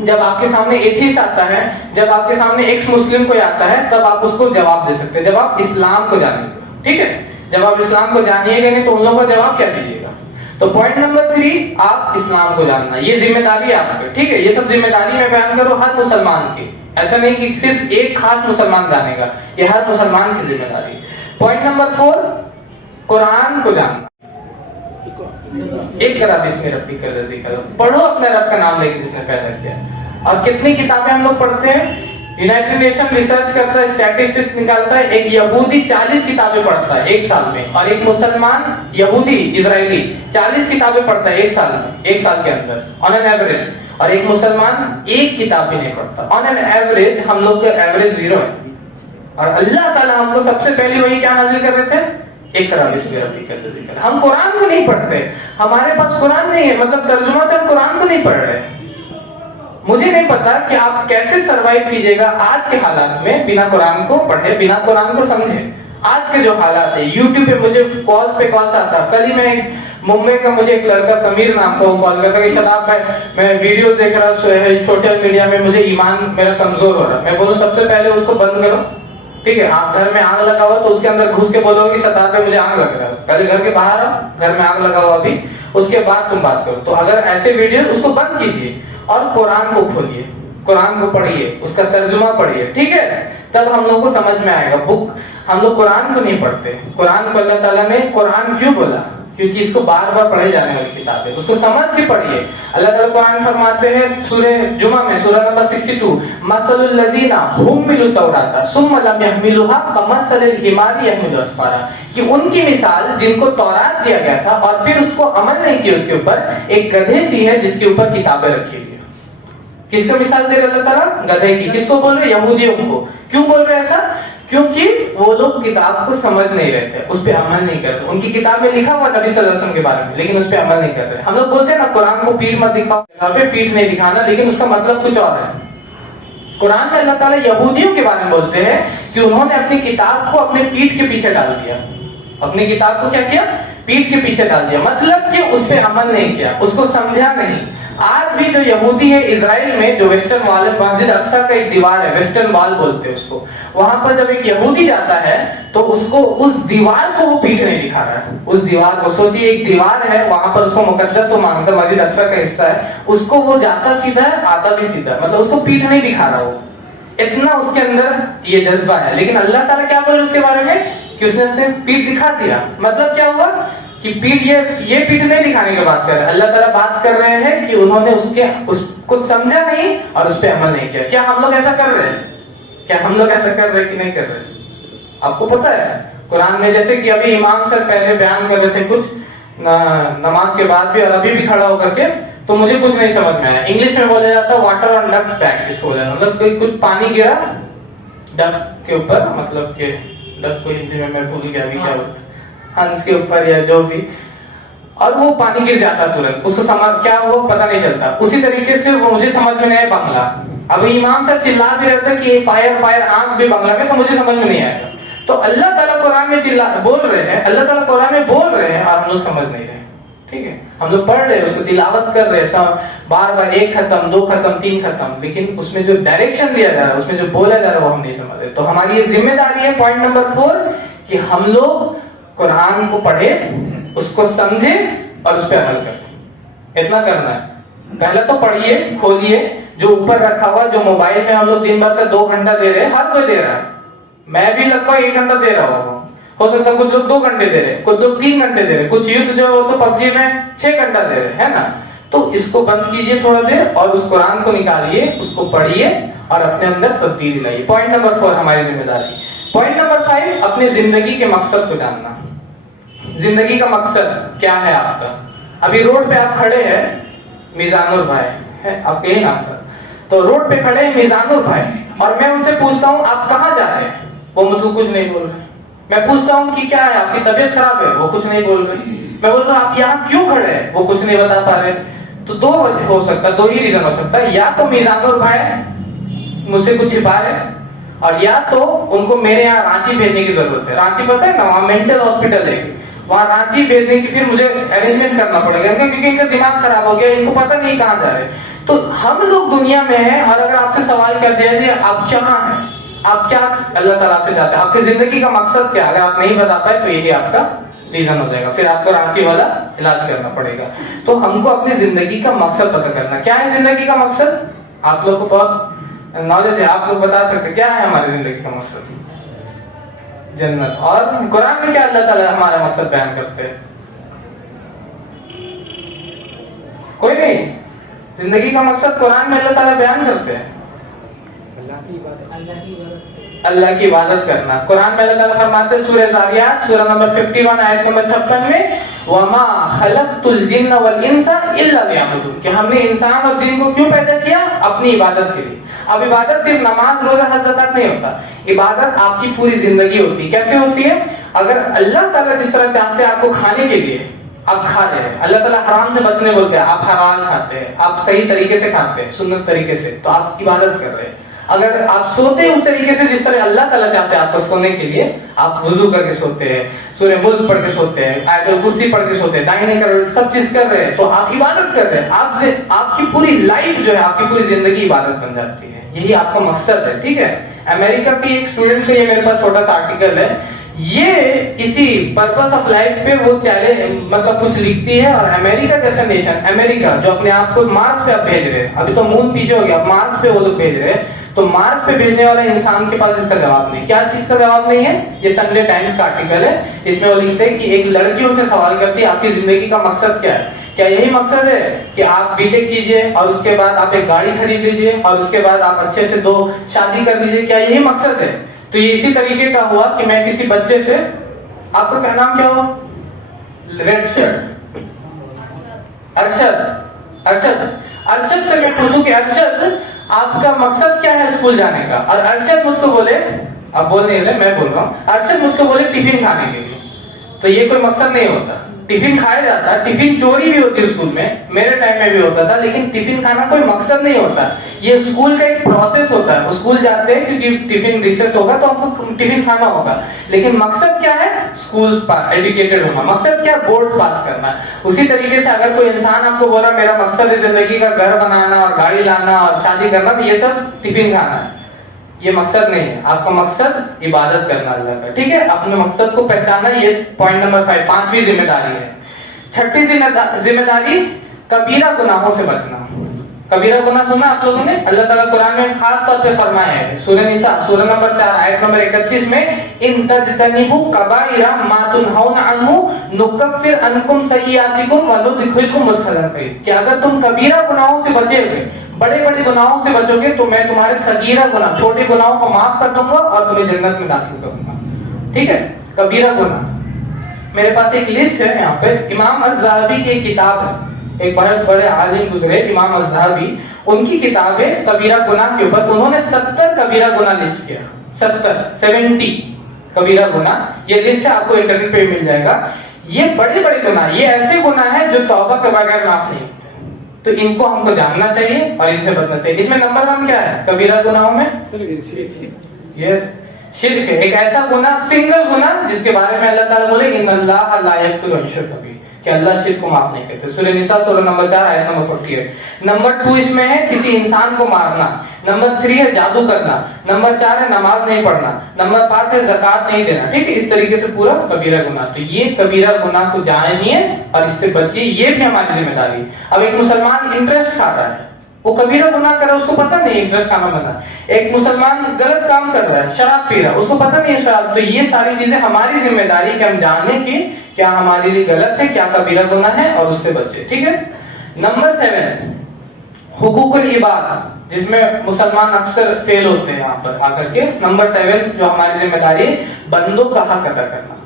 जब आपके सामने एथिस्ट आता है, जब आपके सामने एक्स मुस्लिम कोई आता है, तब आप उसको जवाब दे सकते हैं, जब आप इस्लाम को जानेंगे, ठीक है। जब आप इस्लाम को जानिएगा नहीं तो उन लोगों का जवाब क्या दीजिएगा। तो पॉइंट नंबर 3, आप इस्लाम को जानना, ये जिम्मेदारी है आपकी, ठीक है। ये सब जिम्मेदारी मैं बयान करूं हर मुसलमान की, ऐसा नहीं कि सिर्फ एक खास मुसलमान जानेगा, ये हर मुसलमान की जिम्मेदारी। पॉइंट नंबर 4, कुरान को जानना। एक करा बिस्मिल्लाह रब्बिकल लज़ी खलक़, पढ़ो अपने रब का नाम लेके जिसने पैदा किया। और कितनी किताबें हम लोग पढ़ते हैं, यूनाइटेड नेशन रिसर्च करता है, स्टैटिस्टिक्स निकालता है, एक यहूदी 40 किताबें पढ़ता है एक साल में, और एक मुसलमान यहूदी इजरायली 40 किताबें पढ़ता है एक साल में, एक साल के अंदर ऑन एन एवरेज, और एक मुसलमान एक किताब भी नहीं पढ़ता। ऑन एन एवरेज हम लोग का एवरेज 0 है। और अल्लाह ताला हमको सबसे पहले वही क्या नाजिल कर रहे थे, इक़रा बिस्मि रब्बिकल लज़ी खलक़। हम कुरान को नहीं पढ़ते, हमारे पास कुरान नहीं है, मतलब तर्जुमा से हम कुरान को नहीं पढ़ रहे। मुझे नहीं पता कि आप कैसे सरवाइव कीजिएगा आज के हालात में बिना कुरान को पढ़े, बिना कुरान को समझे। आज के जो हालात है, यूट्यूब पे मुझे कॉल्स पे कॉल्स आता। कल ही मैं मुंबई का, मुझे एक लड़का समीर नाम का वो कॉल करता कि शदाब भाई मैं वीडियो देख रहा हूँ सोशल मीडिया में, मुझे ईमान मेरा कमजोर हो रहा है। मैं बोलूँ सबसे पहले उसको बंद करो, ठीक है। घर में आग लगा हुआ तो उसके अंदर घुस के बोलोगे कि शदाब भाई मुझे आग लग रहा है, पहले घर के बाहर आओ, घर में आग लगा हुआ अभी, उसके बाद तुम बात करो। तो अगर ऐसे वीडियो उसको बंद कीजिए और कुरान को खोलिए, कुरान को पढ़िए, उसका तर्जुमा पढ़िए, ठीक है, तब हम लोग को समझ में आएगा। बुक हम लोग कुरान को नहीं पढ़ते। कुरान को अल्लाह ताला ने कुरान क्यों बोला, क्योंकि इसको बार बार पढ़े जाने वाली किताब है, उसको समझ के पढ़िए। अल्लाह ताला कुरान फरमाते हैं सूरह जुमा में, सूरह नंबर 62, मसलुल लज़ीना हुम्मिलु तौराता सुम्मा लम यहमिलुहा कमसलिल हिमारी यहमिलु अस्फारा, कि उनकी मिसाल जिनको तौरात दिया गया था और फिर उसको अमल नहीं किया, उसके ऊपर एक गधे सी है जिसके ऊपर किताबें रखी हुई है। किसका मिसाल दे रहे अल्लाह ताला, गधे की। किसको बोल रहे, यहूदियों को। क्यों बोल रहे ऐसा, क्योंकि वो लोग किताब को समझ नहीं रहे थे, उस पर अमल नहीं करते। उनकी किताब में लिखा हुआ नबी सल्लल्लाहु अलैहि वसल्लम के बारे में, लेकिन उस पर अमल नहीं कर रहे। हम लोग बोलते हैं ना कुरान को पीठ मत दिखाओ, यहाँ पे पीठ नहीं दिखाना, लेकिन उसका मतलब कुछ और है। कुरान में अल्लाह ताला यहूदियों के बारे में बोलते हैं कि उन्होंने अपनी किताब को अपने पीठ के पीछे डाल दिया। अपनी किताब को क्या किया? पीठ के पीछे डाल दिया, मतलब कि उस पर अमल नहीं किया, उसको समझा नहीं। आज भी जो यहूदी है इजराइल में, जो वेस्टर्न वॉल है, मस्जिद अक्सा का एक दीवार है, वेस्टर्न वॉल बोलते हैं उसको, वहां पर जब एक यहूदी जाता है तो उसको उस दीवार को वो पीठ नहीं दिखा रहा है। उस दीवार को सोचिए, एक दीवार है, वहां पर उसको मुकद्दस वो मानता है, मस्जिद अक्सा का हिस्सा है, उसको वो जाता सीधा है, आता भी सीधा है, मतलब उसको पीठ नहीं दिखा रहा वो, इतना उसके अंदर ये जज्बा है। लेकिन अल्लाह ताला क्या बोले उसके बारे में कि उसने अपने पीठ दिखा दिया। मतलब क्या हुआ कि पीठ, ये पीठ नहीं दिखाने की बात कर रहे हैं, अल्लाह ताला बात कर रहे हैं कि उन्होंने उसको समझा नहीं और उस पर अमल नहीं किया। क्या हम लोग ऐसा कर रहे हैं? क्या हम लोग ऐसा कर रहे हैं कि नहीं कर रहे? आपको पता है कुरान में, जैसे कि अभी इमाम सर पहले बयान कर रहे थे कुछ नमाज के बाद भी और अभी भी खड़ा होकर के, तो मुझे कुछ नहीं समझ में आया। इंग्लिश में बोला जाता है वाटर ऑन डक्स बैक, इसको बोला, मतलब कोई कुछ पानी गिरा डक के ऊपर, मतलब कि डक को हिंदी में मैं भूल गया अभी क्या बोलते, हंस के ऊपर या जो भी, और वो पानी गिर जाता तुरंत, उसको समझ क्या वो पता नहीं चलता। उसी तरीके से वो मुझे समझ में नहीं आया बांग्ला। अभी इमाम साहब चिल्ला भी रहते हैं कि फायर फायर आंख भी बांग्ला में, तो मुझे समझ में नहीं आएगा। तो अल्लाह ताला कुरान में बोल रहे हैं, अल्लाह ताला कुरान में बोल रहे हैं और हम लोग समझ नहीं रहे। ठीक है, हम लोग पढ़ रहे हैं, उसको तिलावत कर रहे हैं, बार बार एक खत्म, दो खत्म, तीन खत्म, लेकिन उसमें जो डायरेक्शन दिया जा रहा है, उसमें जो बोला जा रहा है वो हम नहीं समझ रहे। तो हमारी ये जिम्मेदारी है, पॉइंट नंबर 4, कि हम लोग कुरान को पढ़े, उसको समझे और उस पर अमल करें। इतना करना है। पहले तो पढ़िए, खोलिए, जो ऊपर रखा हुआ, जो मोबाइल में हम लोग दिन भर का 2 घंटा दे रहे हैं, हर कोई दे रहा है, मैं भी लगभग 1 घंटा दे रहा हूँ, हो सकता है कुछ लोग 2 घंटे दे रहे हैं, कुछ लोग 3 घंटे दे रहे हैं, कुछ यूथ जो है तो पबजी में 6 घंटा दे रहे हैं ना। तो इसको बंद कीजिए थोड़ा देर और उस कुरान को निकालिए, उसको पढ़िए और अपने अंदर तब्दीली लाइए। पॉइंट नंबर 4 हमारी जिम्मेदारी। पॉइंट नंबर 5, अपनी जिंदगी के मकसद को जानना। जिंदगी का मकसद क्या है आपका? अभी रोड पे आप खड़े हैं, मीजानुर भाई है आपके यही नाम था, तो रोड पे खड़े हैं मीजानुर भाई, और मैं उनसे पूछता हूँ आप कहाँ जा रहे हैं, वो मुझको कुछ नहीं बोल रहे। मैं पूछता हूँ कि क्या है, आपकी तबीयत खराब है, वो कुछ नहीं बोल रहे। मैं बोल रहा हूँ आप यहाँ क्यों खड़े हैं, वो कुछ नहीं बता पा रहे। तो 2 हो सकता है, 2 ही रीजन हो सकता है, या तो मीजानुर भाई मुझसे कुछ छिपा रहे, और या तो उनको मेरे यहाँ रांची भेजने की जरूरत है। रांची पता है ना, वहाँ मेंटल हॉस्पिटल है, वहाँ रांची भेजने की फिर मुझे अरेंजमेंट करना पड़ेगा, क्योंकि इनका दिमाग खराब हो गया, इनको पता नहीं कहाँ जा रहे। तो हम लोग दुनिया में हैं, और अगर आपसे सवाल कर दिया जाए आप कहाँ हैं, आप क्या अल्लाह ताला से चाहते हैं, आपकी जिंदगी का मकसद क्या, अगर आप नहीं बता पाए तो यही आपका रीजन हो जाएगा, फिर आपको रांची वाला इलाज करना पड़ेगा। तो हमको अपनी जिंदगी का मकसद पता करना। क्या है जिंदगी का मकसद? आप लोग को बहुत नॉलेज है, आप लोग बता सकते क्या है हमारी जिंदगी का मकसद? जन्नत। और कुरान में क्या अल्लाह ताला हमारा मकसद बयान करते हैं? कोई नहीं। जिंदगी का मकसद कुरान में अल्लाह ताला बयान करते हैं अल्लाह की इबादत करना। कुरान में अल्लाह ताला फरमाते हैं सूरह ज़ारियात सूरह नंबर 51 आयत नंबर 56 में, वमा खलक़तुल जिन्ना वल इंसा इल्ला लियअबुदून, कि हमने इंसान और जिन को क्यों पैदा किया? अपनी इबादत के लिए। अब इबादत सिर्फ नमाज रोजा हज ज़कात नहीं होता, इबादत आपकी पूरी जिंदगी होती है। कैसे होती है? अगर अल्लाह ताला जिस तरह चाहते हैं आपको खाने के लिए, आप खा रहे हैं, अल्लाह ताला हराम से बचने बोलते हैं, आप हलाल खाते हैं, आप सही तरीके से खाते हैं, सुन्नत तरीके से, तो आप इबादत कर रहे हैं। अगर आप सोते हैं उस तरीके से जिस तरह अल्लाह ताला चाहते हैं आपको सोने के लिए, आप वुजू करके सोते हैं, सूरह मुल्क पढ़ के सोते हैं, आयतुल कुर्सी पढ़ के सोते हैं, दाहिने कर रहे हैं, सब चीज कर रहे हैं, तो आप इबादत कर रहे हैं। आपसे आपकी पूरी लाइफ जो है, आपकी पूरी जिंदगी इबादत बन जाती है। यही आपका मकसद है। ठीक है। अमेरिका की एक स्टूडेंट का ये मेरे पास छोटा सा आर्टिकल है, ये इसी पर्पस ऑफ लाइफ पे वो चैलेंज मतलब कुछ लिखती है। और अमेरिका जैसा नेशन, अमेरिका जो अपने आप को मार्स पे आप भेज रहे हैं, अभी तो मून पीछे हो गया, मार्स पे वो लोग भेज रहे हैं, तो मार्स पे भेजने वाला इंसान के पास इसका जवाब नहीं। क्या चीज का जवाब नहीं है? ये संडे टाइम्स का आर्टिकल है, इसमें वो लिखते हैं कि एक लड़की उनसे सवाल करती है आपकी जिंदगी का मकसद क्या है? क्या यही मकसद है कि आप बीटेक कीजिए और उसके बाद आप एक गाड़ी खरीद लीजिए और उसके बाद आप अच्छे से 2 शादी कर लीजिए? क्या यही मकसद है? तो ये इसी तरीके का हुआ कि मैं किसी बच्चे से, आपका क्या नाम क्या हुआ? रेड शर्ट अरशद से मैं पूछूं कि अरशद आपका मकसद क्या है स्कूल जाने का? और अरशद मुझको बोले, अब बोल नहीं रहे मैं बोल रहा हूँ, अरशद मुझको बोले टिफिन खाने के लिए, तो ये कोई मकसद नहीं होता। टिफिन खाया जाता है, टिफिन चोरी भी होती है स्कूल में, मेरे टाइम में भी होता था, लेकिन टिफिन खाना कोई मकसद नहीं होता, ये स्कूल का एक प्रोसेस होता है। स्कूल जाते हैं क्योंकि टिफिन रिसेस होगा तो हमको टिफिन खाना होगा, लेकिन मकसद क्या है? स्कूल एजुकेटेड होना। मकसद क्या? बोर्ड पास करना। उसी तरीके से अगर कोई इंसान आपको बोला मेरा मकसद है जिंदगी का घर बनाना और गाड़ी लाना और शादी करना, तो ये सब टिफिन खाना है, ये मकसद नहीं है। आपका मकसद इबादत करना अल्लाह का, ठीक है? अपने मकसद को पहचानना, ये पॉइंट नंबर 5, 5वीं जिम्मेदारी है। 6ठी जिम्मेदारी कबीरा गुनाहों से बचना। कबीरा गुनाह सुना आप लोगों ने? अल्लाह ताला कुरान में खास तौर पे फरमाया है, सूरह निसा सूरह नंबर 4 आयत नंबर 31 में, इन तजतनिबु कबाइरा मा तुनहौना अन्हु नुकफ्फिर अन्कुम सय्यातिकुम व नुदखिलकुम मुदखलन करीम, कि अगर तुम कबीरा गुनाहों से बचोगे, बड़े बड़े गुनाहों से बचोगे, तो मैं तुम्हारे सगीरा गुनाह, छोटे गुनाहों को माफ कर दूंगा और तुम्हें जन्नत में दाखिल करूंगा। ठीक है? कबीरा गुनाह। मेरे पास एक लिस्ट है यहाँ पे, इमाम अज़्ज़हाबी की एक किताब है, एक बहुत बड़े आलिम गुजरे इमाम अज़्ज़हाबी, उनकी किताब है कबीरा गुनाह के ऊपर। उन्होंने 70 कबीरा गुनाह लिस्ट किया, 70 कबीरा गुनाह। ये लिस्ट है, आपको इंटरनेट पे मिल जाएगा। ये बड़े बड़े गुनाह, ये ऐसे गुनाह हैं जो तौबा के बगैर माफ नहीं होते, तो इनको हमको जानना चाहिए और इनसे बचना चाहिए। इसमें नंबर 1 क्या है कबीरा गुनाहों में? यस, शिर्क है। एक ऐसा गुनाह, सिंगल गुनाह, जिसके बारे में अल्लाह ताला बोले इन्नल्लाह ला यग़फ़िरु अन युश्रक बिही, कि अल्लाह शिर्क को माफ नहीं करते। सूरह निसा सूरह नंबर 4 आयत नंबर 48। नंबर 2 इसमें है किसी इंसान को मारना। नंबर 3 है जादू करना। नंबर 4 है नमाज नहीं पढ़ना। नंबर 5 है ज़कात नहीं देना। ठीक है? इस तरीके से पूरा कबीरा गुनाह। तो ये कबीरा गुनाह को जानिए और इससे बचिए, ये भी हमारी जिम्मेदारी। अब एक मुसलमान इंटरेस्ट खाता है, वो कबीरा गुनाह कर रहा है, उसको पता नहीं इंटरेस्ट खाना बना। एक मुसलमान गलत काम कर रहा है, शराब पी रहा है, उसको पता नहीं है शराब। तो ये सारी चीजें हमारी जिम्मेदारी कि हम जाने कि क्या हमारे लिए गलत है, क्या कबीरा गुनाह है, और उससे बचे। ठीक है? नंबर 7 हुकूकुल इबाद, जिसमें मुसलमान अक्सर फेल होते हैं यहाँ पर आकर के। नंबर 7 जो हमारी जिम्मेदारी है, बंदों का हक अदा करना।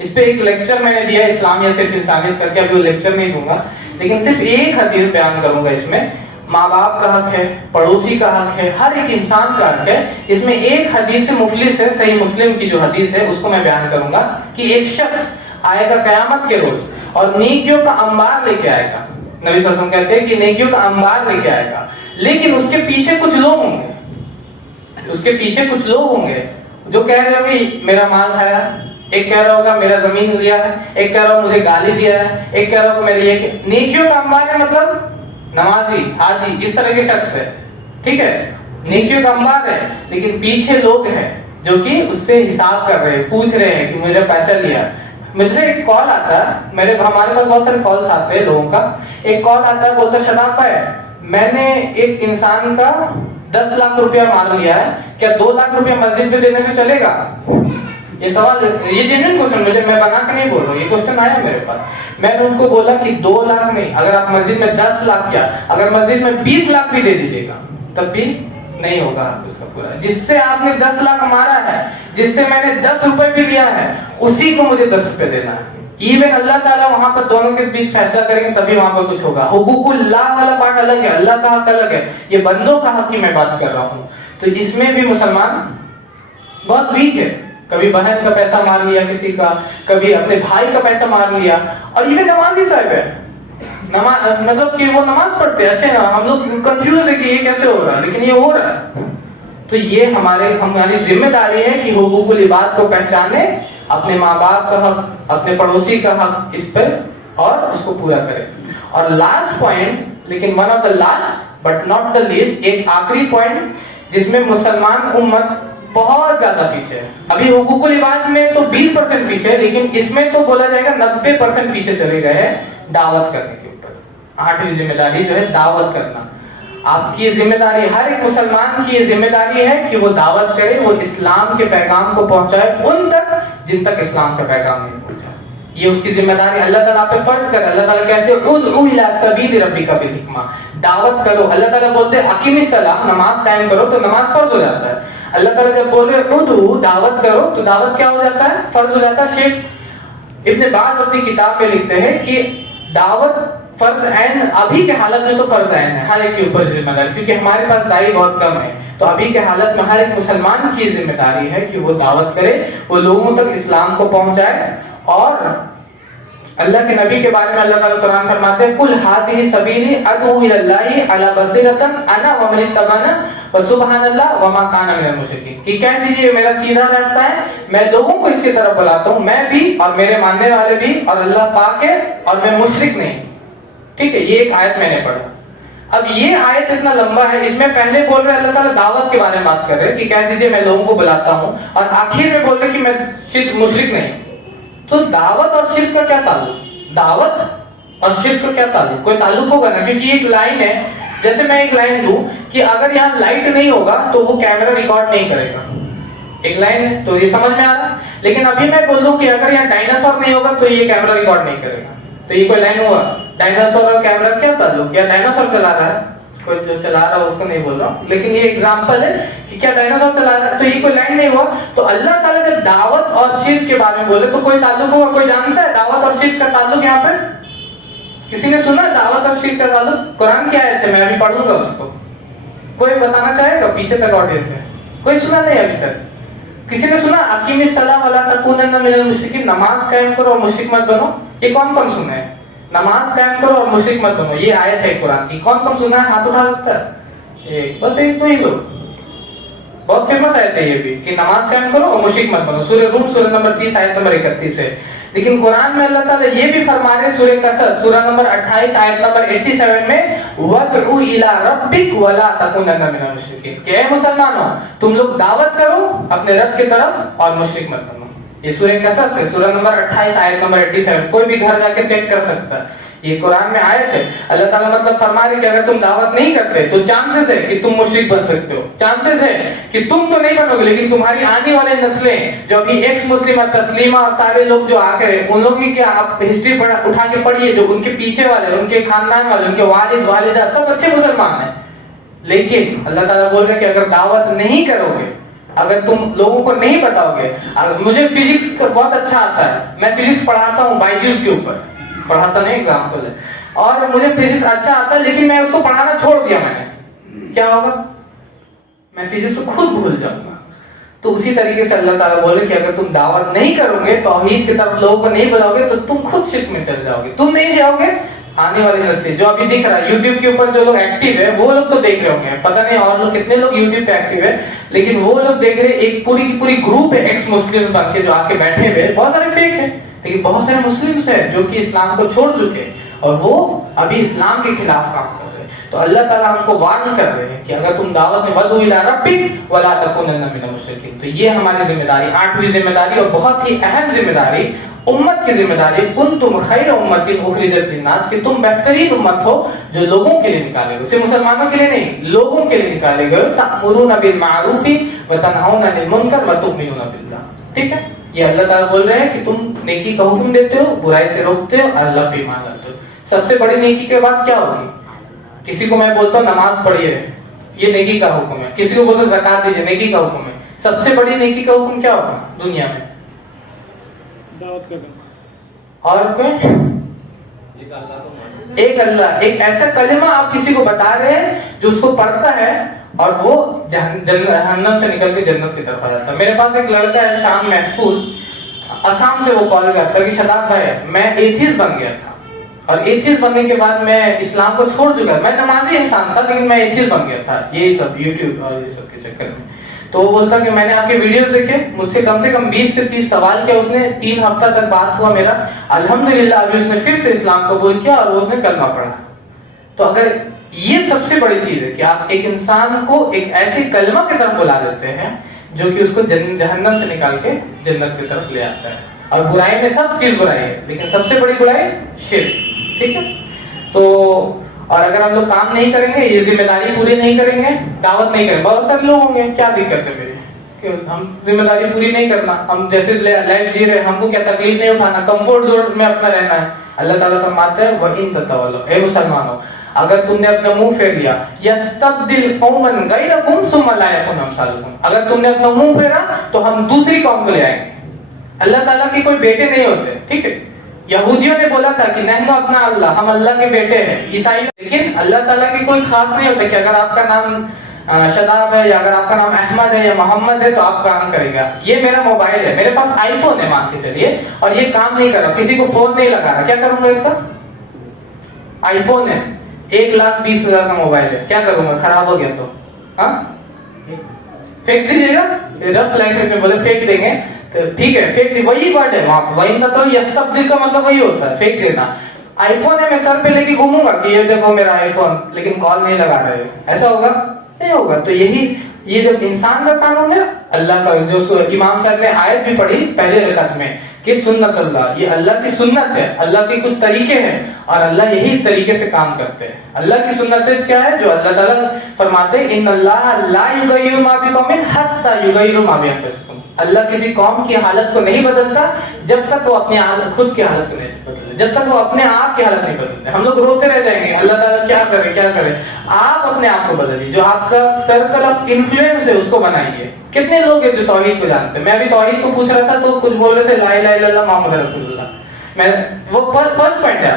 इस पे एक लेक्चर मैंने दिया, इस्लाम या सिर्फ इंसानियत करके, अभी वो लेक्चर नहीं दूंगा, लेकिन सिर्फ एक हदीस बयान करूंगा इसमें। माँ बाप का हक है, पड़ोसी का हक है, हर एक इंसान का हक है। इसमें एक हदीस मुफलिस है, सही मुस्लिम की जो हदीस है उसको मैं बयान करूंगा, कि एक शख्स आएगा कयामत के रोज और नेकियों का अंबार लेके आएगा। नबी सल्लल्लाहु अलैहि वसल्लम कहते हैं कि नेकियों का अंबार लेके आएगा, लेकिन उसके पीछे कुछ लोग होंगे, उसके पीछे कुछ लोग होंगे जो कह रहे होंगे मेरा माल खाया, एक कह रहा होगा मेरा जमीन लिया है, एक कह रहा होगा मुझे गाली दिया है, एक कह रहा होगा मेरे ये। नेकियों का अंबार है मतलब नमाजी, हाजी, इस तरह के शख्स है। ठीक है? नेकियों का अंबार है, लेकिन पीछे लोग हैं जो कि उससे हिसाब कर रहे हैं, पूछ रहे हैं कि मुझे पैसा लिया। मुझसे एक कॉल आता है, हमारे पास बहुत सारे कॉल्स आते हैं लोगों का। एक कॉल आता है, बोलता शदाब भाई मैंने एक इंसान का 10 लाख रुपया मार लिया है, क्या 2 लाख रुपया मस्जिद पे देने से चलेगा? ये सवाल, ये जेन्युइन क्वेश्चन, मुझे मैं बना के नहीं बोल रहा हूँ, ये क्वेश्चन आया मेरे पास। मैंने उनको बोला कि 2 लाख नहीं, अगर आप मस्जिद में 10 लाख, क्या अगर मस्जिद में 20 लाख भी दे दीजिएगा तब भी नहीं होगा उसका पूरा। जिससे आपने 10 लाख मारा है, जिससे मैंने 10 रुपए भी दिया है, उसी को मुझे 10 रुपए देना है। इवन अल्लाह ताला वहां पर दोनों के बीच फैसला करेंगे, तभी वहां पर कुछ होगा। हुकूकुल्लाह वाला पार्ट अलग है, अल्लाह का हक अलग है, ये बंदों का हक की मैं बात कर रहा हूँ। तो इसमें भी मुसलमान बहुत वीक है। कभी बहन का पैसा मार लिया किसी का, कभी अपने भाई का पैसा मार लिया। और ये नमाजी साहब है, नमाज मतलब कि वो नमाज पढ़ते हैं, अच्छे ना, हम लोग कंफ्यूज है कि ये कैसे हो रहा है, लेकिन ये हो रहा है। तो ये हमारी जिम्मेदारी है कि हुकूकुल इबाद को पहचाने, अपने माँ बाप का हक, अपने पड़ोसी का हक, इस पर और उसको पूरा करें। और लास्ट पॉइंट, लेकिन one of the last but not the least, एक आखिरी पॉइंट जिसमें मुसलमान उम्मत बहुत ज्यादा पीछे है। अभी हुकूकुल इबाद में तो 20% पीछे है, लेकिन इसमें तो बोला जाएगा 90% पीछे चले गए हैं दावत करने के ऊपर। 8वीं जिम्मेदारी जो है दावत करना, आपकी ये जिम्मेदारी, हर एक मुसलमान की ये जिम्मेदारी है कि वो दावत करे, वो इस्लाम के पैगाम को पहुंचाए उन तक जिन तक इस्लाम का पैगाम नहीं पहुंचा। ये उसकी जिम्मेदारी अल्लाह ताला आप पे फर्ज कर। अल्लाह ताला कहते हैं उदउ इला सबील रब्बिका बिल हिकमा, दावत करो। अल्लाह ताला बोलते हैं अकीमिस सलाह, नमाज कायम करो, तो नमाज फर्ज हो जाता है। अल्लाह ताला जब बोल रहे उदउ, दावत करो, तो दावत क्या हो जाता है? फर्ज हो जाता है। शेख इब्न बाज अपनी किताब में लिखते हैं कि दावत फर्ज ऐन, अभी के हालत में तो फर्ज ऐन है हर एक के ऊपर जिम्मेदारी, क्योंकि हमारे पास दाई बहुत कम है। तो अभी के हालत में हर एक मुसलमान की जिम्मेदारी है कि वो दावत करे, वो लोगों तक इस्लाम को पहुंचाए और اللہ کے نبی کے بارے میں اللہ تعالیٰ قرآن فرماتے ہیں کل ہذہ سبیلی ادعو الی اللہ علی بصیرۃ انا ومن اتبعنی وسبحان اللہ وما کان من المشرکین، کہ کہہ دیجیے میرا سیدھا راستہ ہے، میں لوگوں کو اس کی طرف بلاتا ہوں، میں بھی اور میرے ماننے والے بھی، اور اللہ پاک ہے اور میں مشرک نہیں۔ ٹھیک ہے، یہ ایک آیت میں نے پڑھا۔ اب یہ آیت اتنا لمبا ہے، اس میں پہلے بول رہے اللہ تعالیٰ دعوت کے بارے میں بات کر رہے کہ کہہ دیجیے میں لوگوں کو بلاتا ہوں، اور آخر میں بول رہے کہ میں مشرک نہیں۔ تو دعوت اور شرک کا کیا تعلق؟ دعوت اور شرک کا کیا تعلق؟ کوئی تعلق ہوگا نا، کیونکہ ایک لائن ہے، جیسے میں ایک لائن دوں کہ اگر یہاں لائٹ نہیں ہوگا تو وہ کیمرہ ریکارڈ نہیں کرے گا، ایک لائن ہے، تو یہ سمجھ میں آ رہا۔ لیکن ابھی میں بول دوں کہ اگر یہاں ڈائناسور نہیں ہوگا تو یہ کیمرہ ریکارڈ نہیں کرے گا، تو یہ کوئی لائن ہوا؟ ڈائناسور اور کیمرہ کیا تعلق؟ یا ڈائناسور چلا رہا ہے، کوئی جو چلا رہا ہے اس کو نہیں بول رہا ہوں، لیکن یہ ایگزامپل ہے کہ کیا ڈائناسور چلا رہا ہے، تو یہ کوئی لائن نہیں ہوا۔ تو اللہ تعالیٰ جب دعوت اور شرک کے بارے میں بولے تو کوئی تعلق ہوگا؟ کوئی جانتا ہے دعوت اور شرک کا تعلق یہاں پر؟ کسی نے سنا دعوت اور شرک کا تعلق؟ قرآن کی آیت ہے، میں ابھی پڑھوں گا اس کو، کوئی بتانا چاہے گا؟ پیچھے تک آڈینس ہے، کوئی سنا نہیں ابھی تک؟ کسی نے سنا اقیم الصلاۃ ولا تکونن من المشرکین، نماز قائم کرو اور مشرک مت بنو؟ یہ کون کون سنا ہے؟ نماز قائم کرو اور مشرک مت بنو، یہ آیت ہے قرآن کی، کون کون سنا ہے؟ ہاتھ اٹھا سکتا ہے؟ بس ایک تو ہی لوگ، بہت فیمس آیت ہے یہ بھی کہ نماز قائم کرو اور مشرک مت بنو، سورہ روم سورہ نمبر 30 آیت نمبر 31 ہے۔ لیکن قرآن میں اللہ تعالیٰ یہ بھی فرما رہے سورہ قصص سورہ نمبر 28 آیت نمبر 87 میں وَادْعُ إِلَىٰ رَبِّكَ وَلَا تَكُونَنَّ مِنَ الْمُشْرِكِينَ، کہ اے مسلمانوں تم لوگ دعوت کرو اپنے رب کی طرف اور مشرک مت بنو۔ یہ سورہ قصص ہے، سورہ نمبر 28 آیت نمبر 87، کوئی بھی گھر جا کے چیک کر سکتا ہے، یہ قرآن میں آیت ہے۔ اللہ تعالیٰ مطلب فرما رہے کہ اگر تم دعوت نہیں کرتے تو چانسز ہے کہ تم مشرک بن سکتے ہو، چانسز ہے کہ تم تو نہیں بنو گے لیکن تمہاری آنے والے نسلیں جو ابھی ایکس مسلمہ تسلیمہ اور سارے لوگ جو آ کر ان لوگوں کی آپ ہسٹری اٹھا کے پڑھیے، جو ان کے پیچھے والے، ان کے خاندان والے، ان کے والد والدہ سب اچھے مسلمان ہیں، لیکن اللہ تعالیٰ بول رہے کہ اگر دعوت نہیں کرو گے، اگر تم لوگوں کو نہیں بتاؤ گے، مجھے فزکس بہت اچھا آتا ہے، میں فزکس پڑھاتا ہوں بائجوس کے اوپر، پڑھاتا نہیں ایگزامپل ہے، اور مجھے فزکس اچھا آتا ہے لیکن میں اس کو پڑھانا چھوڑ دیا، میں نے کیا ہوگا؟ میں فزکس کو خود بھول جاؤں گا۔ تو اسی طریقے سے اللہ تعالیٰ بولے کہ اگر تم دعوت نہیں کرو گے، توحید کی طرف لوگوں کو نہیں بلاؤ گے، تو تم خود شرک میں چل جاؤ گے، تم نہیں جاؤ گے، آنے والی نسلیں جو ابھی دکھ رہا ہے یوٹیوب کے اوپر جو لوگ ایکٹیو ہے وہ لوگ تو دیکھ رہے ہوں گے، پتہ نہیں اور لوگ کتنے لوگ یوٹیوب پہ ایکٹیو ہے، لیکن وہ لوگ دیکھ رہے ایک پوری کی پوری گروپ ہے ایکس مسلم بن کے جو آ کے بیٹھے ہوئے، بہت سارے فیک ہیں لیکن بہت سارے مسلمس ہیں جو کہ اسلام کو چھوڑ چکے اور وہ ابھی اسلام کے خلاف کام کر رہے ہیں۔ تو اللہ تعالیٰ ہم کو وارن کر رہے ہیں کہ اگر تم دعوت میں وَادْعُ إِلَىٰ رَبِّكَ وَلَا تَكُونَنَّ مِنَ الْمُشْرِكِينَ، تو یہ ہماری ذمہ داری، 8ویں ذمہ داری اور بہت ہی اہم ذمہ داری، امت کی ذمہ داری، کنتم خیر امت اخرجت للناس، کہ تم بہترین امت ہو جو لوگوں کے لیے نکالے گئے، صرف مسلمانوں کے لیے نہیں، لوگوں کے لیے نکالے گئے، تأمرون بالمعروف وتنہون عن المنکر وتؤمنون باللہ۔ ٹھیک ہے، یہ اللہ تعالیٰ بول رہے ہیں کہ تم نیکی کا حکم دیتے ہو، برائی سے روکتے ہو، اللہ پہ ایمان لاتے ہو۔ سب سے بڑی نیکی کے بعد کیا ہوگی؟ کسی کو میں بولتا ہوں نماز پڑھیے، یہ نیکی کا حکم ہے، کسی کو بولتا ہوں زکات دیجیے، نیکی کا حکم ہے۔ سب سے بڑی نیکی کا حکم کیا ہوگا دنیا میں؟ دعوت کرنا۔ اور کوئی؟ ایک اللہ، ایک ایسا کلمہ آپ کسی کو بتا رہے ہیں جو اس کو پڑھتا ہے اور وہ جہنم سے نکل کے جنت کی طرف آ جاتا ہے۔ میرے پاس ایک لڑکا ہے شام محفوظ، آسام سے وہ کال کرتا ہے کہ شاداب بھائی میں ایتھیسٹ بن گیا تھا، اور ایتھیسٹ بننے کے بعد میں اسلام کو چھوڑ چکا، میں نمازی انسان تھا لیکن میں ایتھیسٹ بن گیا تھا، یہی سب یوٹیوب اور یہ سب کے چکر میں۔ تو وہ بولتا کہ میں نے آپ کے ویڈیوز دیکھے، مجھ سے کم 20 سے 30 سوال کیا، اس نے 3 ہفتہ تک بات ہوا میرا، الحمدللہ ابھی اس نے پھر سے اسلام قبول کیا اور اس نے کلمہ پڑھا۔ تو اگر یہ سب سے بڑی چیز ہے کہ آپ ایک انسان کو ایک ایسے کلمہ کی طرف بلا دیتے ہیں جو کہ اس کو جہنم سے نکال کے جنت کی طرف لے آتا ہے۔ اور برائی میں سب چیز برائی ہے لیکن سب سے بڑی برائی شرک، ٹھیک ہے؟ تو اور اگر ہم لوگ کام نہیں کریں گے، یہ ذمہ داری پوری نہیں کریں گے، دعوت نہیں کریں گے، بہت سارے لوگ ہوں گے کیا دقت ہے میری کہ ہم ذمہ داری پوری نہیں کرنا، ہم جیسے لائف جی رہے ہم کو کیا تکلیف نہیں اٹھانا، کمفورٹ زون میں اپنا رہنا ہے۔ اللہ تعالیٰ فرماتے ہیں وَإِن تَتَوَلَّوْا، اے مسلمانوں اگر تم نے اپنا منہ پھیر لیا، يَسْتَبْدِلْ قَوْمًا غَيْرَكُمْ ثُمَّ لَا يَكُونُ أَمْثَالَكُمْ، اگر تم نے اپنا منہ پھیرا تو ہم دوسری قوم کو لے آئیں گے۔ اللہ تعالیٰ کے کوئی بیٹے نہیں ہوتے، ٹھیک ہے؟ یہودیوں نے بولا تھا کہ نحن اپنا اللہ، ہم اللہ کے بیٹے ہیں، عیسائی، لیکن اللہ تعالیٰ کے کوئی خاص نہیں ہوتا کہ اگر آپ کا نام शदाब है, या अगर आपका नाम अहमद है या मोहम्मद है तो आप काम करेगा। ये मेरा मोबाइल है, मेरे पास आईफोन है मान के चलिए, और ये काम नहीं कर रहा, किसी को फोन नहीं लगा रहा, क्या करूंगा इसका? आईफोन है, 1,20,000 का मोबाइल है, क्या करूंगा? खराब हो गया तो हाँ फेंक दीजिएगा। रफ लैंग्वेज में बोले फेंक देंगे तो ठीक है, फेंक दी, वही वर्ड है वहां पर, वही मतलब यस्तब्दिल का मतलब वही होता है, फेंक देना। आईफोन है, मैं सर पे लेके घूमूंगा कि ये देखो मेरा आईफोन, लेकिन कॉल नहीं लगा रहे, ऐसा होगा? नहीं होगा। तो यही ये जो इंसान का कानून है, अल्लाह का जो इमाम साहब ने आयत भी पढ़ी पहले रकात में कि सुन्नत अल्लाह, ये अल्लाह की सुन्नत है, अल्लाह के कुछ तरीके हैं और अल्लाह यही तरीके से काम करते हैं। अल्लाह की सुन्नत क्या है? जो अल्लाह ताला फरमाते हैं इन्नल्लाह ला युगय्यिरु मा बिकौमिन हत्ता युगय्यिरु मा बिअनफुसिहिम। अल्लाह किसी कौम की हालत को नहीं बदलता जब तक वो अपनी खुद की हालत को नहीं बदले, जब तक वो अपने आप की हालत नहीं बदलते। हम लोग रोते रह जाएंगे अल्लाह ताला क्या करे क्या करे। आप अपने आप को बदलिए, जो आपका सर्कल ऑफ इन्फ्लुएंस है उसको बनाइए। कितने लोग हैं जो तौहीद को जानते हैं? मैं अभी तौहीद को पूछ रहा था तो कुछ बोल रहे थे ला इलाहा इल्लल्लाह मुहम्मद रसूलुल्लाह। मैं वो फर्स्ट पॉइंट है।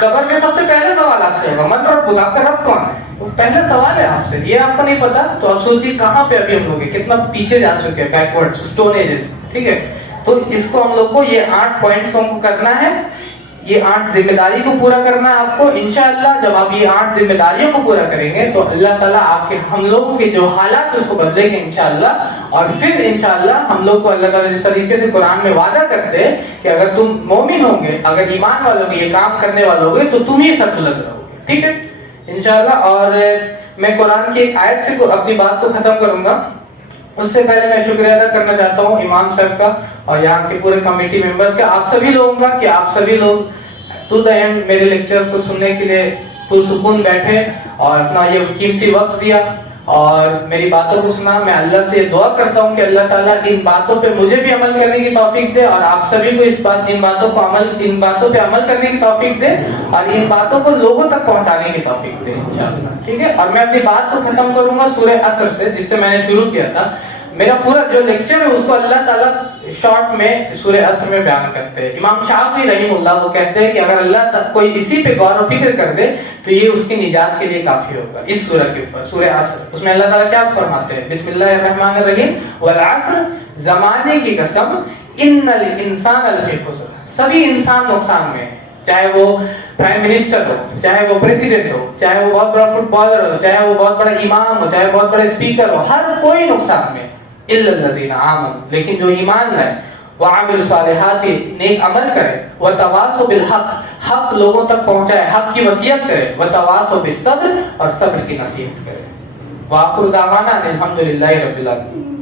कब्र में सबसे पहले सवाल आपसे होगा मन रब्बुक, आपका रब कौन है? वो पहला सवाल है आपसे, ये आपको नहीं पता तो आप सोचिए कहाँ पे अभी हम लोग हैं, कितना पीछे जा चुके हैं, बैकवर्ड्स, स्टोन एजेस। ठीक है, तो इसको हम लोग को ये 8 पॉइंट्स को हमको करना है, ये 8 जिम्मेदारी को पूरा करना है आपको। इंशाअल्लाह जब आप ये 8 जिम्मेदारियों को पूरा करेंगे तो अल्लाह ताला आपके हम लोगों के जो हालात है उसको बदलेंगे इंशाअल्लाह। और फिर इंशाअल्लाह हम लोग को अल्लाह ताला जिस तरीके से कुरान में वादा करते हैं कि अगर तुम मोमिन होंगे, अगर ईमान वाले होंगे, ये काम करने वाले होंगे तो तुम ही सतलग रहोगे। ठीक है इंशाअल्लाह। और मैं कुरान की एक आयत से अपनी बात को खत्म करूंगा। उससे पहले मैं शुक्रिया अदा करना चाहता हूँ इमाम साहब का और यहाँ के पूरे कमेटी मेंबर्स का, आप सभी लोगों का कि आप सभी लोग टू द एंड मेरे लेक्चर्स को सुनने के लिए पुरसुकून बैठे और अपना ये कीमती वक्त दिया और मेरी बातों को सुना। मैं अल्लाह से दुआ करता हूँ कि अल्लाह ताला इन बातों पे मुझे भी अमल करने की तौफीक दे और आप सभी को इन बातों पे अमल करने की तौफीक दे और इन बातों को लोगों तक पहुंचाने की तौफीक दे इंशाअल्लाह। ठीक है, और मैं अपनी बात को खत्म करूंगा सूरह असर से, जिससे मैंने शुरू किया था। मेरा पूरा जो लेक्चर है उसको अल्लाह ताला शॉर्ट में सूरह असर में बयान करते हैं। इमाम शाफी रहीमुल्लाह वो कहते हैं कि अगर अल्लाह कोई इसी पे गौर और फिक्र कर दे तो ये उसकी निजात के लिए काफी होगा। इस सूरह के ऊपर सूरह असर, उसमें अल्लाह ताला क्या फरमाते हैं? बिस्मिल्लाहिर्रहमानिर्रहीम वल असर, जमाने की कसम, इन्नल इंसान लफी खुस्र, सभी इंसान नुकसान में, चाहे वो प्राइम मिनिस्टर हो, चाहे वो प्रेसिडेंट हो, चाहे वो बहुत बड़ा फुटबॉलर हो, चाहे वो बहुत बड़ा इमाम हो, चाहे बहुत बड़ा स्पीकर हो, हर कोई नुकसान में इल्लल्लज़ीना आमनू, लेकिन जो ईमान लाए, व अमिलु सालिहाति, नेक अमल करे, व तवासौ बिल हक, हक लोगों तक पहुंचाए, हक की वसीयत करे, व तवासौ बिस सब्र, और सब्र की नसीहत करे। व आखिरु दावाना अनिल हम्दुलिल्लाहि रब्बिल आलमीन।